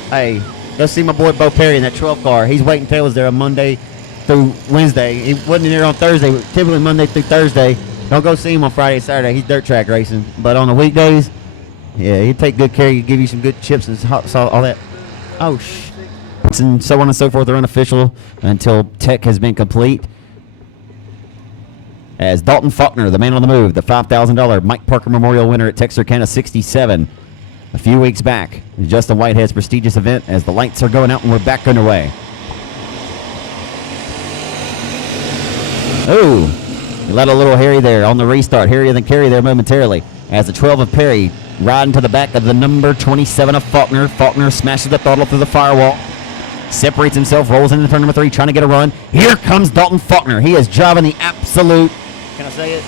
hey, go see my boy Bo Perry in that 12 car. He's waiting tables there on Monday through Wednesday. He wasn't there on Thursday, but typically Monday through Thursday. Don't go see him on Friday and Saturday. He's dirt track racing. But on the weekdays, yeah, he'll take good care of you, give you some good chips and hot sauce, all that. Oh, and so on and so forth are unofficial until tech has been complete. As Dalton Faulkner, the man on the move, the $5,000 Mike Parker Memorial winner at Texarkana 67 a few weeks back. Justin Whitehead's prestigious event as the lights are going out and we're back underway. Ooh, he let a little Harry there on the restart. Harry then carry there momentarily as the 12 of Perry riding to the back of the number 27 of Faulkner. Faulkner smashes the throttle through the firewall. Separates himself, rolls into turn number 3, trying to get a run. Here comes Dalton Faulkner. He is driving the absolute, can I say it?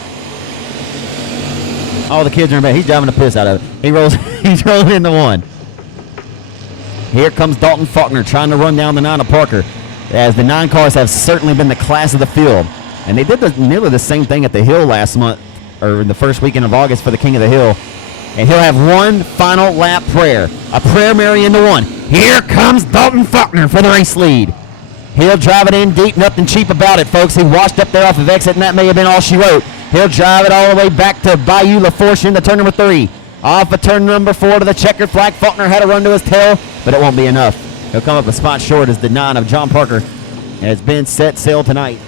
All the kids are in bed. He's driving the piss out of it. He's rolling into 1. Here comes Dalton Faulkner trying to run down the 9 of Parker, as the 9 cars have certainly been the class of the field. And they did nearly the same thing at the Hill last month, or in the first weekend of August for the King of the Hill. And he'll have one final lap prayer. A prayer Mary into 1. Here comes Dalton Faulkner for the race lead. He'll drive it in deep, nothing cheap about it, folks. He washed up there off of exit, and that may have been all she wrote. He'll drive it all the way back to Bayou LaForce into turn number 3. Off of turn number 4 to the checkered flag. Faulkner had a run to his tail, but it won't be enough. He'll come up a spot short as the 9 of John Parker has been set sail tonight.